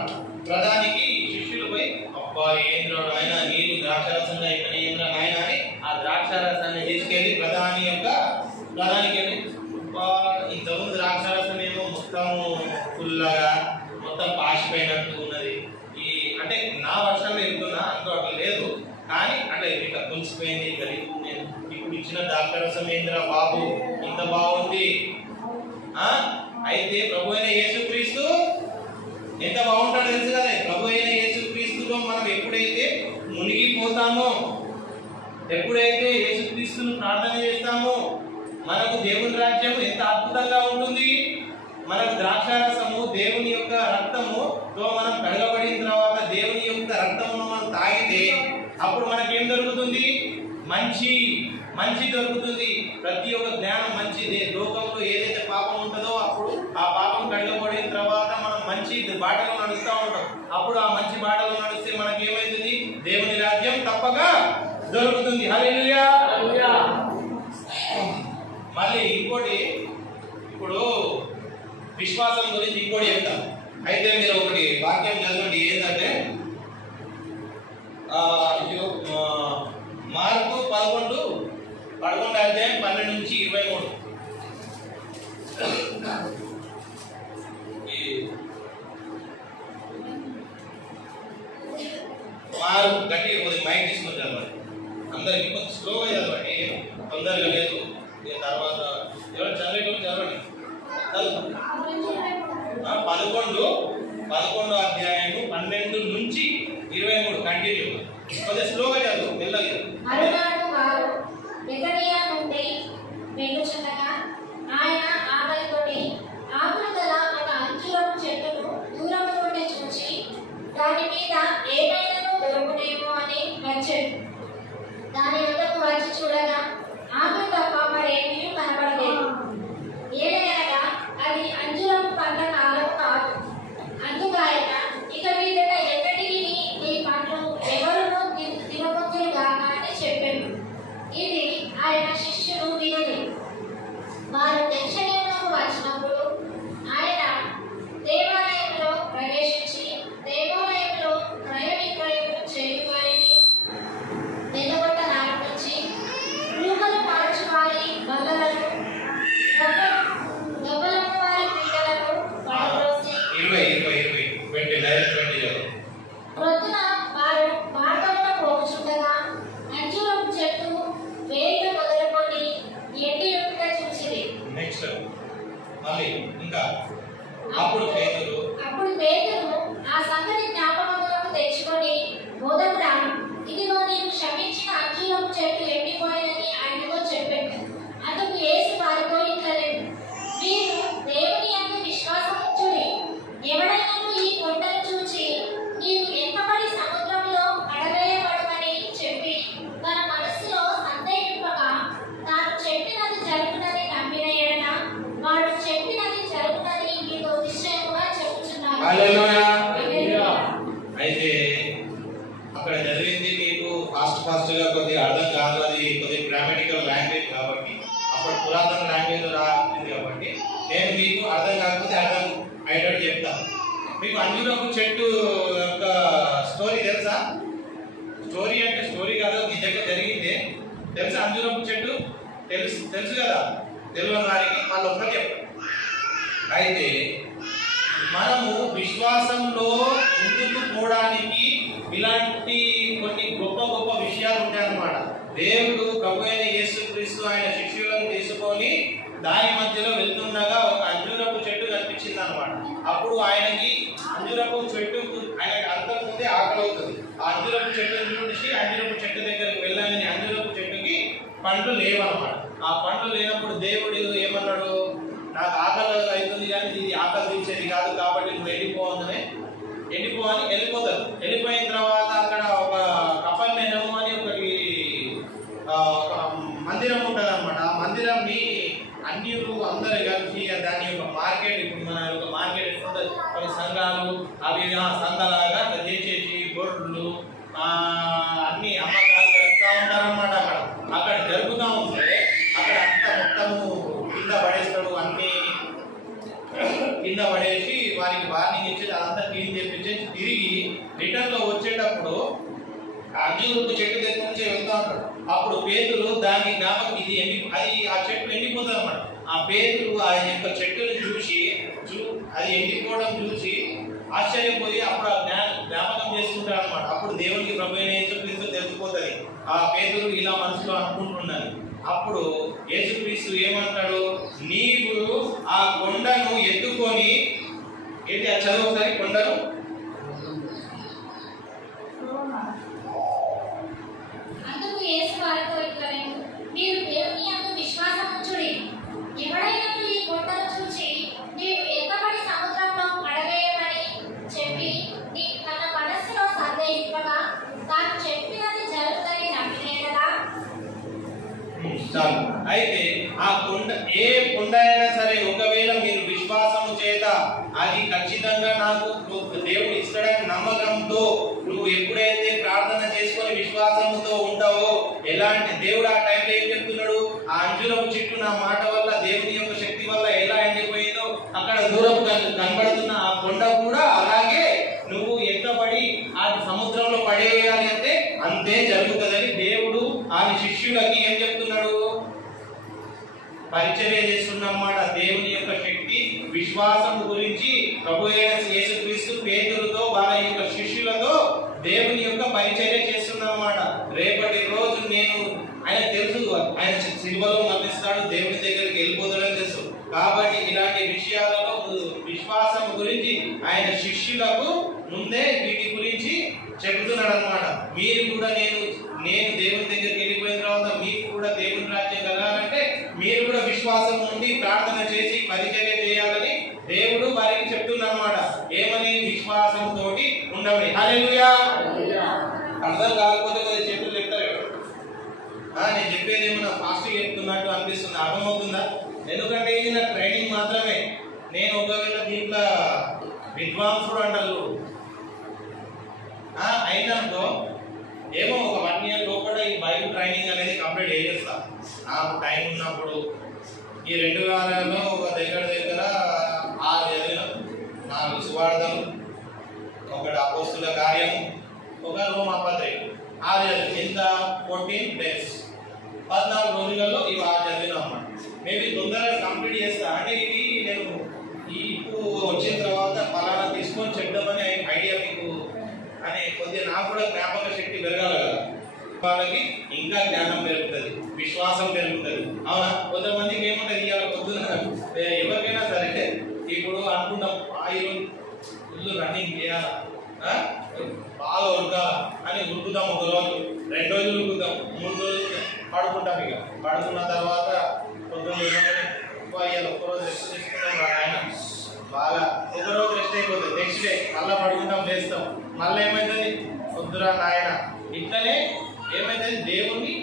ప్రధానికి శిష్యులు పోయి అబ్బా ఏంద్రా నాయన నీరు ద్రాక్షారసంగా ఇక్కడ ఏంద్రా నాయన అని ఆ ద్రాక్షారసాన్ని తీసుకెళ్లి ప్రధానికి వెళ్ళి ఇంతకుముందు ద్రాక్షారసం ఏమో మొత్తం పుల్లగా మొత్తం పాసిపోయినట్టు ఉన్నది. అంటే నా వర్షంలో వెళ్తున్నా అంటూ అట్లా లేదు, కానీ అట్లా ఇట్లా పులిసిపోయింది. నేను ఇప్పుడు ఇచ్చిన ద్రాక్షారసం ఏంద్రా బాబు ఇంత బాగుంది. అయితే ప్రభు అయిన యేసుక్రీస్తు ఎంత బాగుంటాడో తెలుసు కదా. ప్రభు అయిన యేసుక్రీస్తులో మనం ఎప్పుడైతే మునిగిపోతామో, ఎప్పుడైతే యేసుక్రీస్తును ప్రార్థన చేస్తామో మనకు దేవుని రాజ్యం ఎంత అద్భుతంగా ఉంటుంది. మనకు ద్రాక్షారసము దేవుని యొక్క రక్తముతో మనం కడగబడిన తర్వాత దేవుని యొక్క రక్తమును మనం తాగితే అప్పుడు మనకేం దొరుకుతుంది? మంచి దొరుకుతుంది. ప్రతి ఒక్క జ్ఞానం మంచిది. లోకంలో ఏదైతే పాపం ఉంటుందో అప్పుడు ఆ పాపం కడగబడిన తర్వాత మనం మంచి బాటలో నడుస్తూ ఉంటాం. అప్పుడు ఆ మంచి బాటలో నడిస్తే మనకి ఏమైతుంది? దేవుని రాజ్యం తప్పక దొరుకుతుంది. హల్లెలూయా! మళ్ళీ ఇంకోటి, ఇప్పుడు విశ్వాసం గురించి ఇంకోటి చెప్తాను. అయితే మీరు ఒకటి వాక్యం చదవండి. ఏంటంటే మార్కు 11 అధ్యాయం 12 నుంచి 23. మార్కు గట్టి కొద్దిగా మైక్ తీసుకొని చదవండి. అందరికి కొంచెం స్లోగా చదవండి, తొందరగా లేదు. దీని తర్వాత ఎవరు చదివేటప్పుడు చదవండి. 11 అధ్యాయం 12 నుంచి 23 కంటిన్యూ. కొంచెం స్లోగా చదువు, మెల్లగా. మరునాడు వారు బెతనియా నుండి వెళ్ళుచుండగా ఆయన ఆమెతోని ఆకులు గల ఒక అంజూరపు చెట్టును దూరము నుండి చూచి దాని మీద ఏమైనా దొరుకునేమో అని వచ్చాడు. దాని వద్దకు వచ్చి చూడగా ఆకులు తప్ప మరేమీ కనబడలేదు. ఏలయనగా అది అంజూరపు పండ్ల కాలం కాదు. అందుకాయన ఇక మీదట ఎక్కడికి ఈ పండ్లు ఎవరునూ తినబొద్దురుగాక అని చెప్పాను. ఇది ఆయన శిష్యులు వినలేదు. వారు దక్షిణమునకు వచ్చినప్పుడు ఆయన దేవాలయంలో ప్రవేశించి దేవాలయంలో క్రయ విక్రయములు చేయువారిని వెలుగొట్టనారంభించి రూపలు మార్చు వారి బల్లలను గొప్పలను వారి పీటలను పడద్రోసి ప్రొద్దున వారు మార్గమున పోచుండగా అంజూరపు చెట్టు వేళ్ళు మొదలుకొని ఎండి ఉంట చూసిరి. అప్పుడు పేతురు ఆ సంగతి జ్ఞాపకములకు తెచ్చుకొని, బోధకుడా, ఇదిగో నేను శపించిన అంజూరపు చెట్టు ఎండిపోయినని ఆయనతో చెప్పాడు. అందుకు యేసు వారితో ఇట్లనెను, మీరు దేవుని యందు విశ్వాసముంచుడి. ఎవడైనను ఈ కొండను చూచి నీవు ఎంతబడి సముద్రంలో పడవేయబడమని చెప్పి తన మనస్సులో సందేహింపగా తాను చెప్పినది జరుగునని నమ్మిన ఎడల వాడు చెప్పినది జరుగునని మీతో నిశ్చయముగా చెప్పుచున్నాను. అయితే అక్కడ చదివింది మీకు ఫాస్ట్ గా కొద్దిగా అర్థం కాదు. అది కొద్దిగా గ్రామటికల్ లాంగ్వేజ్ కాబట్టి, అప్పుడు పురాతన లాంగ్వేజ్ రాసింది కాబట్టి నేను మీకు అర్థం కాకపోతే అర్థం అయ్యేటట్టు చెప్తాను. మీకు అంజూరపు చెట్టు యొక్క స్టోరీ తెలుసా? స్టోరీ అంటే స్టోరీ కాదు, నిజంగా జరిగిందే. తెలుసా అంజూరపు చెట్టు? తెలుసు కదా. తెలియని వారికి వాళ్ళు ఒక్కటి చెప్తారు. అయితే మనము విశ్వాసంలో ముందుకు పోవడానికి ఇలాంటి కొన్ని గొప్ప గొప్ప విషయాలు ఉంటాయన్నమాట. దేవుడు ప్రభు అయిన యేసుక్రీస్తు ఆయన శిష్యులను తీసుకొని దాని మధ్యలో వెళ్తుండగా ఒక అంజూరపు చెట్టు కనిపించింది అనమాట. అప్పుడు ఆయనకి అంజూరపు చెట్టు ఆయనకి అంతకుముందే ఆకలి అవుతుంది. ఆ అంజూరపు చెట్టును చూసి అంజూరపు చెట్టు దగ్గరికి వెళ్ళాలని అంజూరపు చెట్టుకి పండ్లు లేవన్నమాట. ఆ పండ్లు లేనప్పుడు దేవుడు ఏమన్నాడు, నాకు ఆకలి అవుతుంది కానీ ఇది ఆకలి తీర్చేది కాదు, కాబట్టి నువ్వు వెళ్ళిపో అని వెళ్ళిపోతారు. వెళ్ళిపోయిన తర్వాత అక్కడ ఒక కపర్నహూము అని ఒకటి మందిరం ఉంటుంది అనమాట. ఆ మందిరంని అన్యులు అందరూ కలిసి దాని యొక్క మార్కెట్, ఇప్పుడు మన యొక్క మార్కెట్ ఎట్లుంటుంది, కొన్ని సంఘాలు అవి సంఘాలాగా చేసేసి గొర్రెలు అన్ని అమ్మకాలు జరుగుతూ ఉంటారన్నమాట. అక్కడ జరుగుతూ ఉంటే అక్కడ అంతా మొత్తము కింద పడేస్తాడు, అన్ని కింద పడేసి వారికి వార్నింగ్ ఇచ్చేది, అదంతా క్లీన్ చేపించేసి తిరిగి రిటర్న్ లో వచ్చేటప్పుడు అంజూరపు చెట్టు దగ్గర నుంచి వెళ్తా ఉంటాడు. అప్పుడు పేతురు దాన్ని జ్ఞాపకం ఇది అది ఆ చెట్టు ఎండిపోతుంది అన్నమాట. ఆ పేతురు ఆ యొక్క చెట్టుని చూసి అది ఎండిపోవడం చూసి ఆశ్చర్యపోయి అప్పుడు జ్ఞాపకం చేసుకుంటాడు అనమాట. అప్పుడు దేవునికి ప్రభు అయిన యేసుక్రీస్తు తెలిసిపోతుంది ఆ పేతురు ఇలా మనసులో అనుకుంటున్నాను. అప్పుడు యేసుక్రీస్తు ఏమంటాడు, నీవు ఆ కొండను ఎత్తుకొని ఏంటి ఆ చదువు ఒకసారి, కొండను అందుకు యేసు వారితో ఇట్లనెను, మీరు దేవుని యందు విశ్వాసముంచుడి. ఎవడైనను ఈ కొండను చూచి నీవు ఎత్తబడి సముద్రంలో పడవేయమని చెప్పి తన మనస్సులో సందేహింపగా తాను చెప్పినది జరుగుతుందని నమ్మినే కదా. చాలు. అయితే ఆ కొండ ఏ కొండ అయినా సరే ఒకవేళ మీరు విశ్వాసము చేత అది ఖచ్చితంగా నాకు దేవుడు ఇస్తాడని నమ్మకంతో నువ్వు ఎప్పుడైతే ప్రార్థన చేసుకొని విశ్వాసముతో ఉంటావో, ఎలాంటి దేవుడు ఆ టైంలో ఏం చెప్తున్నాడు, ఆ అంజురపు చెట్టు నా మాట వల్ల, దేవుని యొక్క శక్తి వల్ల ఎలా ఎండిపోయిందో, అక్కడ దూరం కనబడుతున్న ఆ కొండ కూడా అలాగే నువ్వు ఎక్కబడి ఆ సముద్రంలో పడేయాలి అంటే అంతే జరుగుతుందని దేవుడు ఆయన శిష్యులకి ఏం చెప్తున్నాడు? పరిచర్య చేస్తున్నమాట. దేవుని యొక్క శక్తి, విశ్వాసం గురించి ప్రభు అయిన యేసుక్రీస్తు పేతురుతో వాళ్ళ యొక్క శిష్యులతో దేవుని యొక్క పరిచర్య చేస్తున్నమాట. రేపటి రోజు నేను ఆయన తెలుసు, ఆయన సిలువలో మరణిస్తాడు, దేవుని దగ్గరికి వెళ్ళిపోతాడని తెలుసు. కాబట్టి ఇలాంటి విషయాలలో విశ్వాసం గురించి ఆయన శిష్యులకు ముందే వీటి గురించి చెబుతున్నాడు అనమాట. మీరు కూడా నేను దేవుని దగ్గరికి వెళ్ళిపోయిన తర్వాత మీకు కూడా దేవుని రాజ్యం కలగాలంటే మీరు కూడా విశ్వాసం నుండి ప్రార్థన చేసి పరిచర్య చేయాలని దేవుడు వారికి చెప్తున్నారు అనమాట. ఏమని? విశ్వాసంతో ఉండమని. హల్లెలూయా. అర్థం కాకపోతే కొద్దిగా చేతులు చెప్తారు. నేను చెప్పేది ఏమన్నా ఫాస్ట్ చెప్తున్నట్టు అనిపిస్తుంది, అర్థమవుతుందా? ఎందుకంటే ఇది నా ట్రైనింగ్ మాత్రమే. నేను ఒకవేళ దీంట్లో విద్వాంసుడు అంటారు అయినందుకో ఏమో ఒక 1 year లోపల ఈ బైబిల్ ట్రైనింగ్ అనేది కంప్లీట్ చేసేస్తా. నాకు టైం ఉన్నప్పుడు ఈ 2 వారాల్లో ఒక దగ్గర 6 చదివిన, 4 సువార్తలు, 1 అపోస్తుల కార్యము, 1 రోమాపత్రిక, 6 చదివిన. ఇంత 14 days, 14 రోజులలో ఇవి 6 చదివినా అన్నమాట. మేబీ తొందరగా కంప్లీట్ చేస్తా. అంటే ఇవి నేను ఇప్పుడు వచ్చిన తర్వాత ఫలానా తీసుకొని చెప్దామని ఐడియా మీకు అని కొద్దిగా నాకు కూడా జ్ఞాపక శక్తి పెరగాలి కదా. వాళ్ళకి ఇంకా జ్ఞానం పెరుగుతుంది, విశ్వాసం పెరుగుతుంది. అవునా? కొంతమందికి ఏముంటుంది, ఇవాళ పొద్దున ఎవరికైనా సరే ఇప్పుడు అనుకుంటాం ఇల్లు రన్నింగ్ చేయాలా, బాగా ఉరకాల అని ఉరుకుతాం. 1 రోజు, 2 రోజులు ఉరుకుతాం, 3 రోజులు పడుకుంటాం. ఇక పడుకున్న తర్వాత పొద్దున్న 1 రోజు రెస్ట్ తీసుకుంటాం. ఆయన బాగా 1 రోజు రెస్ట్ అయిపోతుంది, నెక్స్ట్ డే మళ్ళీ పడుకుంటాం, లేస్తాం, మళ్ళీ ఏమవుతుంది? పొద్దున నాయన. ఇట్లనే ఏమైతుంది? దేవుణ్ణి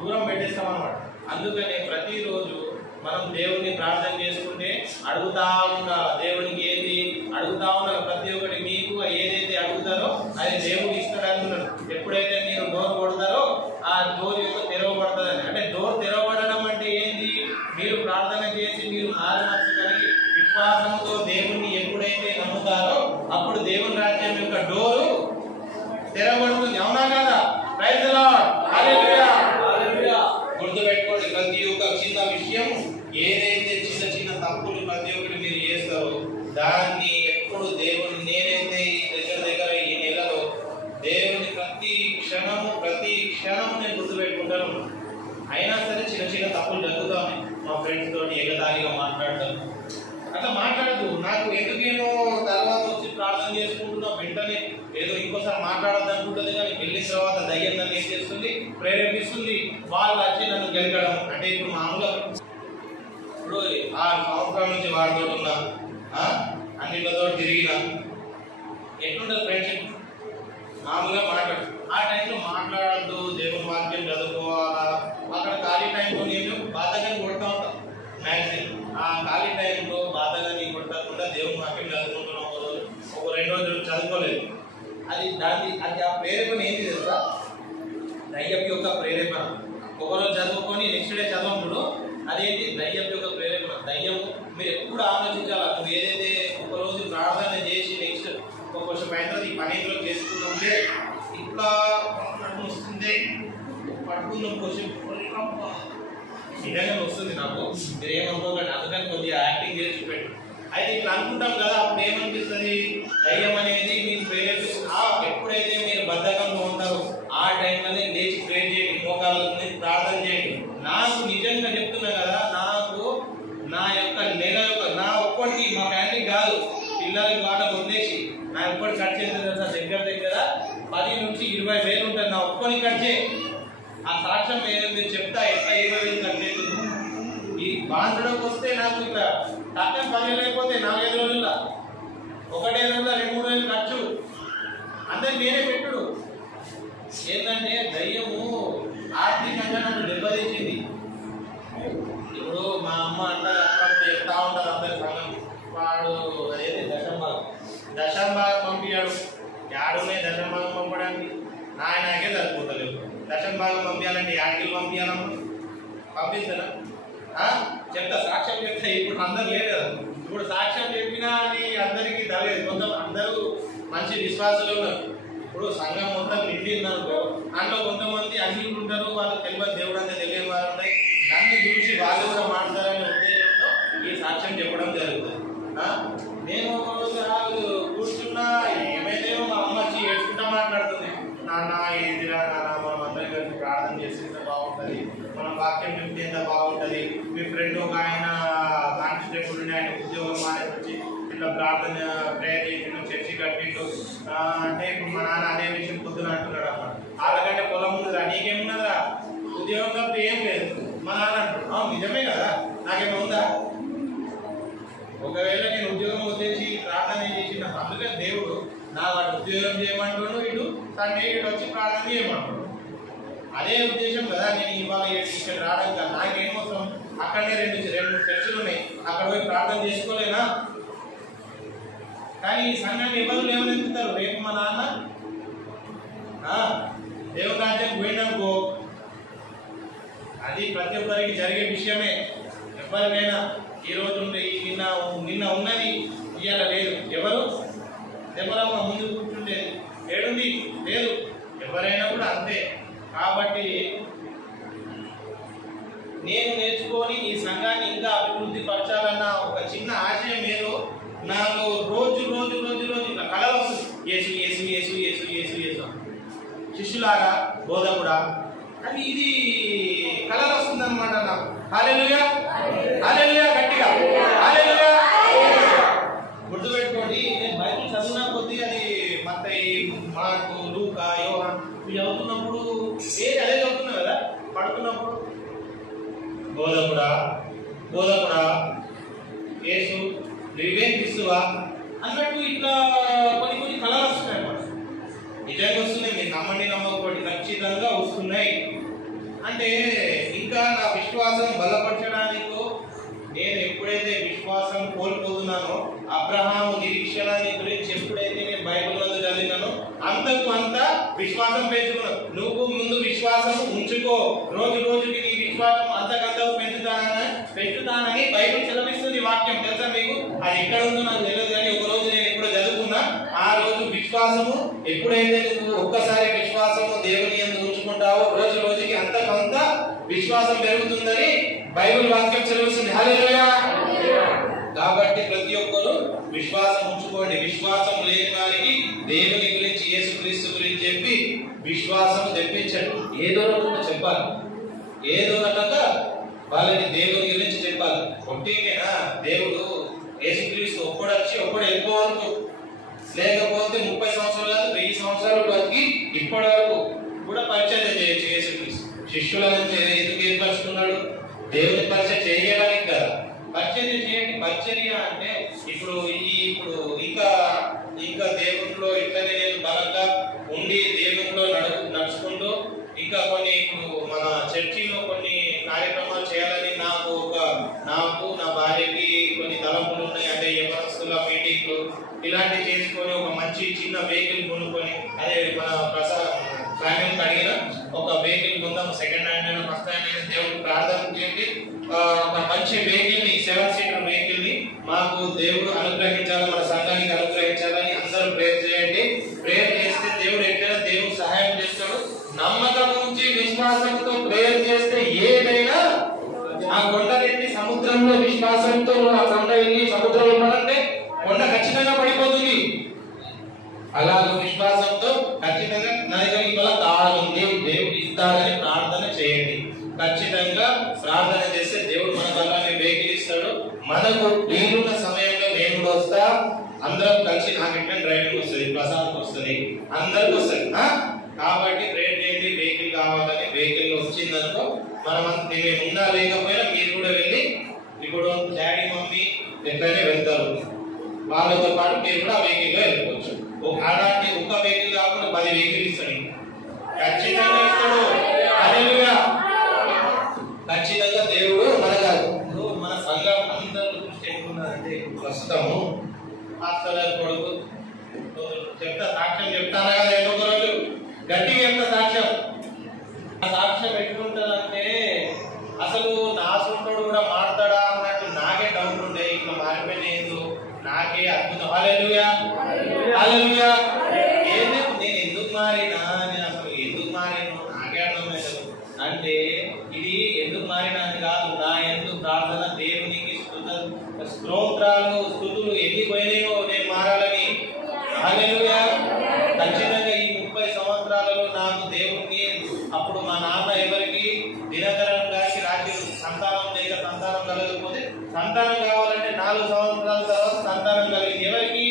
దూరం పెట్టేస్తాం అన్నమాట. అందుకనే ప్రతిరోజు మనం దేవుణ్ణి ప్రార్థన చేసుకుంటే అడుగుతా ఉండాలి. దేవునికి ఏంటి అడుగుతా ఉండాలి. ప్రతి ఒక్కటి మీకు ఏదైతే అడుగుతారో అది దేవుడు ఇస్తాడని ఉన్నాడు. ఎప్పుడైతే మీరు డోర్ కొడతారో ఆ డోర్ యొక్క తెరవబడుతుందని. అంటే డోర్ తెరవబడడం అంటే ఏంటి? మీరు ప్రార్థన చేసి మీరు మారుమనసు కలిగి విశ్వాసంతో దేవుణ్ణి ఎప్పుడైతే నమ్ముతారో అప్పుడు దేవుని రాజ్యం యొక్క డోరు తెరవబడుతుంది. అవునా కదా? Praise the lord. హల్లెలూయా. గుర్తుపెట్టుకోండి, ప్రతి ఒక్క చిన్న విషయం, ఏదైతే చిన్న తప్పులు ప్రతి ఒక్కటి మీరు చేస్తారో దాన్ని ఎప్పుడు దేవుని, నేనైతే దగ్గర ఈ నెలలో దేవుని ప్రతి క్షణం నేను గుర్తుపెట్టుకుంటాను. అయినా సరే చిన్న తప్పులు జరుగుతాయి. మా ఫ్రెండ్స్ తోటి ఎగతాళిగా మాట్లాడతాను. అట్లా మాట్లాడదు. నాకు ఎందుకేమో తర్వాత వచ్చి ప్రార్థన చేసుకుంటున్నా, వెంటనే ఏదో ఇంకోసారి మాట్లాడద్దు అనుకుంటుంది. కానీ వెళ్ళిన తర్వాత దయ్యం నన్ను ఏం చేస్తుంది? ప్రేరేపిస్తుంది. వాళ్ళు వచ్చి నన్ను గెలకడం. అంటే ఇప్పుడు మామూలుగా ఇప్పుడు 6 సంవత్సరాల నుంచి వాడితో ఉన్నా, అన్నిటితో తిరిగిన, ఎట్లుంటుంది ఫ్రెండ్షిప్? మామూలుగా మాట్లాడు. ఆ టైంలో మాట్లాడద్దు, దేవుని వాక్యం చదువుకోవాలా. అక్కడ ఖాళీ టైంలో నేను బాధగా కొడుతూ ఉంటాను మ్యాక్సిమం. ఆ ఖాళీ టైంలో బాధగా నీ కొట్టకుండా దేవుని వాక్యం చదువుకుంటున్నాం. ఒక 2 రోజులు చదువుకోలేదు. అది ఆ ప్రేరేపణ ఏంటి తెలుసా? దయ్యం యొక్క ప్రేరేపణ. ఒకరోజు చదువుకొని నెక్స్ట్ డే చదవముడు అదేంటి? దయ్యం యొక్క ప్రేరేపణ. దయ్యం మీరు ఎప్పుడు ఆలోచించాలి. నువ్వు ఏదైతే ఒకరోజు ప్రార్థన చేసి నెక్స్ట్ ఒక కొంచెం అయినా ఈ 12 రోజులు చేసుకుంటుంటే ఇట్లా వస్తుంది, పడుకున్న కొంచెం నిజంగా వస్తుంది నాకు. మీరు ఏమనుకోకండి, అందుకని కొద్దిగా యాక్టింగ్ చేసి చూపెట్టు. అయితే ఇట్లా అనుకుంటాం కదా, అప్పుడు ఏమనిపిస్తుంది? దయ్యం అనేది మీకు ప్రేరేపిస్తుంది. ఎప్పుడైతే మీరు బద్ధకంగా ఉంటారో ఆ టైంలోనే లేచి ప్రే చేయండి, మోకాళ్ళ ప్రార్థన చేయండి. నాకు నిజంగా చెప్తున్నా కదా, నాకు నా యొక్క నెల యొక్క నా ఒక్కడికి, మా ఫ్యామిలీ కాదు, పిల్లలకి వాళ్ళకి వదిలేసి నా ఒక్కడి కట్ చేసిన దగ్గర 10 నుంచి 20 వేలు ఉంటుంది. నా ఒక్కడిని కట్ చేయి. ఆ సాక్ష్యం ఏదైతే చెప్తా ఎట్లా 20 వేలు కట్ చేస్తుంది. ఈ బాంధడానికి వస్తే నాకు ఇట్లా తక్కువ 10 వేలు అయిపోతే 4-5 రోజుల్లో, 1 రోజుల్లో 2-3 వేలు ఖర్చు. అందరికి నేనే పెట్టుడు. ఏంటంటే దయ్యము ఆర్థికంగా నన్ను దెబ్బతీసింది. ఇప్పుడు మా అమ్మ అంటే అప్పుడప్పుడు చెప్తా ఉంటారు అందరి సంఘం, వాడు అదేది దశంభాగం పంపించాడు. యాడునే దశంభాగం పంపడానికి నాకే సరిపోతలేవు. దశంభాగం పంపించాలంటే యాడికి పంపించాలమ్మా? పంపిస్తారా? చెప్తా, సాక్ష్యం చెప్తా. ఇప్పుడు అందరు లేరు కదా, ఇప్పుడు సాక్ష్యం చెప్పినా అని అందరికీ తెలియదు. కొంత అందరూ మంచి విశ్వాసులు ఉన్నారు. ఇప్పుడు సంఘం మొత్తం నిండిందనుకో, అందులో కొంతమంది అన్ని ఉంటారు, వాళ్ళు తెలియదు, దేవుడు అంటే తెలియని వారు ఉన్నాయి. నన్ను చూసి వాళ్ళు కూడా మాట్లాడాలనే ఉద్దేశంతో ఈ సాక్ష్యం చెప్పడం జరుగుతుంది. నేను కూర్చున్నా ఏమైతేమో మా అమ్మ వచ్చి ఏడ్చుకుంటా మాట్లాడుతుంది. నాన్న ఏంటిరా నాన్న, మనం అందరం కలిసి ప్రార్థన చేస్తే బాగుంటుంది, మనం వాక్యం చెప్తే ఎంత బాగుంటుంది. మీ ఫ్రెండ్ ఒక ఆయన కానిస్టేబుల్ ఉండి ఆయన ఉద్యోగం మానేసి వచ్చి ఇట్లా ప్రార్థన ప్రేయర్ చేసిండు, చర్చి కట్టిండు అంటే ఇప్పుడు మా నాన్న అదే విషయం పొద్దున అంటున్నాడు. అమ్మ వాళ్ళకంటే పొలం ఉందిరా, నీకేమున్నదిరా, ఉద్యోగం తప్ప ఏం లేదు. మా నాన్న అంటున్నాడు, నిజమే కదా, నాకేమో ఉందా? ఒకవేళ నేను ఉద్యోగం వచ్చేసి ప్రార్థన చేసిన అందుకని దేవుడు నా వాడు ఉద్యోగం చేయమంటాడు, ఇటు సండే ఇటు వచ్చి ప్రార్థన చేయమంటాడు. అదే ఉద్దేశం కదా నేను ఇవాళ ఇక్కడ రావడం కదా. నాకేమోసం అక్కడనే రెండు చర్చలు ఉన్నాయి, అక్కడ పోయి ప్రార్థన చేసుకోలేనా? కానీ ఈ సంఘాన్ని ఎవరు లేవనెత్తుతారు? రేపు మా నాన్న దేవుని రాజ్యం పోయినాకో అది ప్రతి ఒక్కరికి జరిగే విషయమే. ఎవరికైనా ఈ రోజు నిన్న ఉన్నది ఇవాళ లేదు. ఎవరు ఎవరమ్మ ముందు కూర్చుంటేది ఏడుంది లేదు, ఎవరైనా కూడా అంతే. కాబట్టి నేను నేర్చుకొని ఈ సంఘాన్ని ఇంకా అభివృద్ధి పరచాలన్న ఒక చిన్న ఆశయం ఏదో నాకు రోజు రోజు రోజు రోజు ఇట్లా కళలు వస్తుంది. యేసు యేసు యేసు యేసు యేసు యేసు శిష్యులాగా బోధకుడా అని ఇది కళలు వస్తుంది అనమాట నాకు. హల్లెలూయా హల్లెలూయా, గట్టిగా హల్లెలూయా. గుర్తుపెట్టుకోండి, నేను బైబిల్ చదివిన కొద్దీ అది మత్తయి, మార్కు, లూకా, యోహాను చదువుతున్నప్పుడు అదే చదువుతున్నా కదా, పడుతున్నప్పుడు బోధకుడా బోధకుడా యేసు నువ్వే క్రీస్తువా అన్నట్టు ఇట్లా కొన్ని కొన్ని కళలు వస్తున్నాయి అన్నమాట. నిజంగా వస్తున్నాయి, మీరు నమ్మండి నమ్మకపోండి, ఖచ్చితంగా వస్తున్నాయి. అంటే ఇంకా నా విశ్వాసం బలపరచడానికి నేను ఎప్పుడైతే విశ్వాసం కోల్పోతున్నానో, అబ్రహాము నిరీక్షణాన్ని గురించి ఎప్పుడైతే నేను బైబిల్లో చదివినానో అంతకు అంత విశ్వాసం పెంచుకున్నాను. నువ్వు ముందు విశ్వాసం ఉంచుకో, రోజు రోజుకి నీ విశ్వాసం అంతకంతకు పెంచుతానని బైబిల్ సెలవిస్తుంది. వాక్యం తెలుసా మీకు? అది ఎక్కడ ఉందో నాకు తెలియదు, కానీ ఒక రోజు నేను ఎప్పుడో చదువుకున్నా. ఆ రోజు విశ్వాసము ఎప్పుడైతే నువ్వు ఒక్కసారి విశ్వాసము దేవుని యందు ఉంచుకుంటావో రోజు రోజుకి అంతకంత విశ్వాసం పెరుగుతుందని బైబిల్ వాక్యం చదివిస్తుంది. హల్లెలూయా. కాబట్టి ప్రతి ఒక్కరు విశ్వాసం ఉంచుకోండి. విశ్వాసం లేని వారికి దేవుని గురించి, యేసుక్రీస్తు గురించి చెప్పి విశ్వాసం తెప్పించండి. ఏదో రకంగా చెప్పాలి, ఏదో రకంగా వాళ్ళకి దేవుని గురించి చెప్పాలి. ఒట్టికేనా దేవుడు యేసుక్రీస్తు ఒక్కడొచ్చి ఒక్కడు వెళ్ళిపోవచ్చు, లేకపోతే 30 సంవత్సరాలు 1000 సంవత్సరాలు బతికి ఇప్పటి వరకు కూడా పరిచయం చేయొచ్చు. యేసుక్రీస్తు శిష్యులను ఎందుకు ఏర్పరుచుకున్నాడు? దేవుని పరిచయం చేయడానికి కదా. పరిచర్య చేయండి. పరిచర్య అంటే ఇప్పుడు ఇంకా దేవునిలో ఇట్లనే నేను బలంగా ఉండి దేవునిలో నడుచుకుంటూ ఇంకా కొన్ని ఇప్పుడు మన చర్చిలో కొన్ని కార్యక్రమాలు చేయాలని నాకు నా భార్యకి కొన్ని తలంపులు ఉన్నాయి. అంటే యవనస్తుల మీటింగ్లు ఇలాంటివి చేసుకొని ఒక మంచి చిన్న వెహికల్ కొనుక్కొని, అదే మన ఫ్యామిలీకి అడిగిన ఒక వెహికల్ కొందాం, సెకండ్ హ్యాండ్ అయినా ఫస్ట్ హ్యాండ్ అయినా దేవుడు ప్రార్థన చేయండి. ఒక మంచి వెహికల్ ని 7 సీటర్ వెహికల్ ని మాకు దేవుడు అనుగ్రహించాలి, మన సంఘానికి అనుగ్రహించాలని అందరూ ప్రేయర్ చేయండి. ప్రేయర్ చేస్తే దేవుడు ఎట్లయినా దేవుడు సహాయం చేస్తాడు. నమ్మకం నుంచి విశ్వాసంతో ప్రేయర్ చేస్తే ఏదైనా ఆ కొండలెత్తి సముద్రంలో విశ్వాసంతో ఆ కొండ వెళ్ళి సముద్రంలో ఉన్నాడంటే కొండ ఖచ్చితంగా పడిపోతుంది. అలాగే విశ్వాసంతో ఖచ్చితంగా నా దగ్గర ఇవాళ కావాలి, దేవుడు ఇస్తాడని ప్రార్థన చేయండి. ఖచ్చితంగా ప్రార్థన చేస్తే దేవుడు మన బలాన్ని వేగిస్తాడు. మనకు వీలున్న సమయంలో నేను కూడా వస్తా, అందరం కలిసి నాకు ఎట్లా డ్రైవింగ్ వస్తుంది, ప్రసాదం వస్తుంది, అందరికి వస్తుంది. కాబట్టి ప్రేర్ చేయండి. వెహికల్ కావాలని వెహికల్ వచ్చిందనుకో మనం మేము ఉన్నా లేకపోయినా మీరు కూడా వెళ్ళి, ఇప్పుడు డాడీ మమ్మీ ఎట్లనే వెళ్తారు, వాళ్ళతో పాటు మీరు కూడా ఆ వెహికల్లో వెళ్ళిపోవచ్చు. అలాంటి ఒక్క వెహికల్ కాకుండా 10 వెహికల్ ఇస్తాడు, ఖచ్చితంగా ఇస్తాడు. హల్లెలూయా. ఖచ్చితంగా దేవుడు మన సంఘం అందరూ దృష్టి ఎక్కున్నారంటే ప్రస్తుతము పాస్టర్ కొడుకు సాక్ష్యం చెప్తానా కదా, ఏదో ఒక రోజు గట్టిగా చెప్తా సాక్ష్యం. ఆ సాక్ష్యం ఎట్లుంటుందంటే అసలు హల్లెలూయా హల్లెలూయా. నేను ఎందుకు మారినా, నేను అసలు ఎందుకు మారినా నాకే అర్థమైంది. అంటే ఇది ఎందుకు మారినా అని కాదు, నా ఎందుకు ప్రార్థన దేవునికి స్తోత్రాలు స్తుతులు ఎన్ని పోయినాయో నేను మారాలని. హల్లెలూయా. ఖచ్చితంగా ఈ 30 సంవత్సరాలలో నాకు దేవుడిని, అప్పుడు మా నాన్న ఎవరికి దినకరం గారికి రాజు సంతానం లేక సంతానం కలగకపోతే సంతానం కావాలంటే 4 సంవత్సరాల తర్వాత సంతానం కలిగింది. ఎవరికి?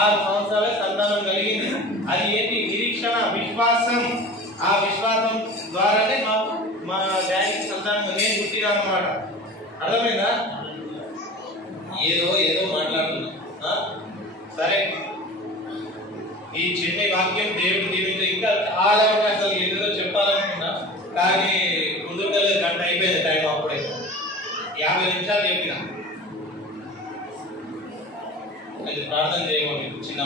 6 సంవత్సరాల సంతానం కలిగింది. అది ఏంటి? నిరీక్షణ, విశ్వాసం. ఆ విశ్వాసం ద్వారానే మా డాడీకి సంతానం నేను పుట్టినా అన్నమాట. అర్థమైందా? ఏదో మాట్లాడుతున్నా. సరే, ఈ చిన్న వాక్యం దేవుడి దీవితో ఇంకా చాలా అసలు ఏదో చెప్పాలనుకున్నా, కానీ ముందుకు గంట అయిపోయింది టైం. అప్పుడే 50 నిమిషాలు చెప్పిన. అది ప్రార్థన చేయమని చిన్న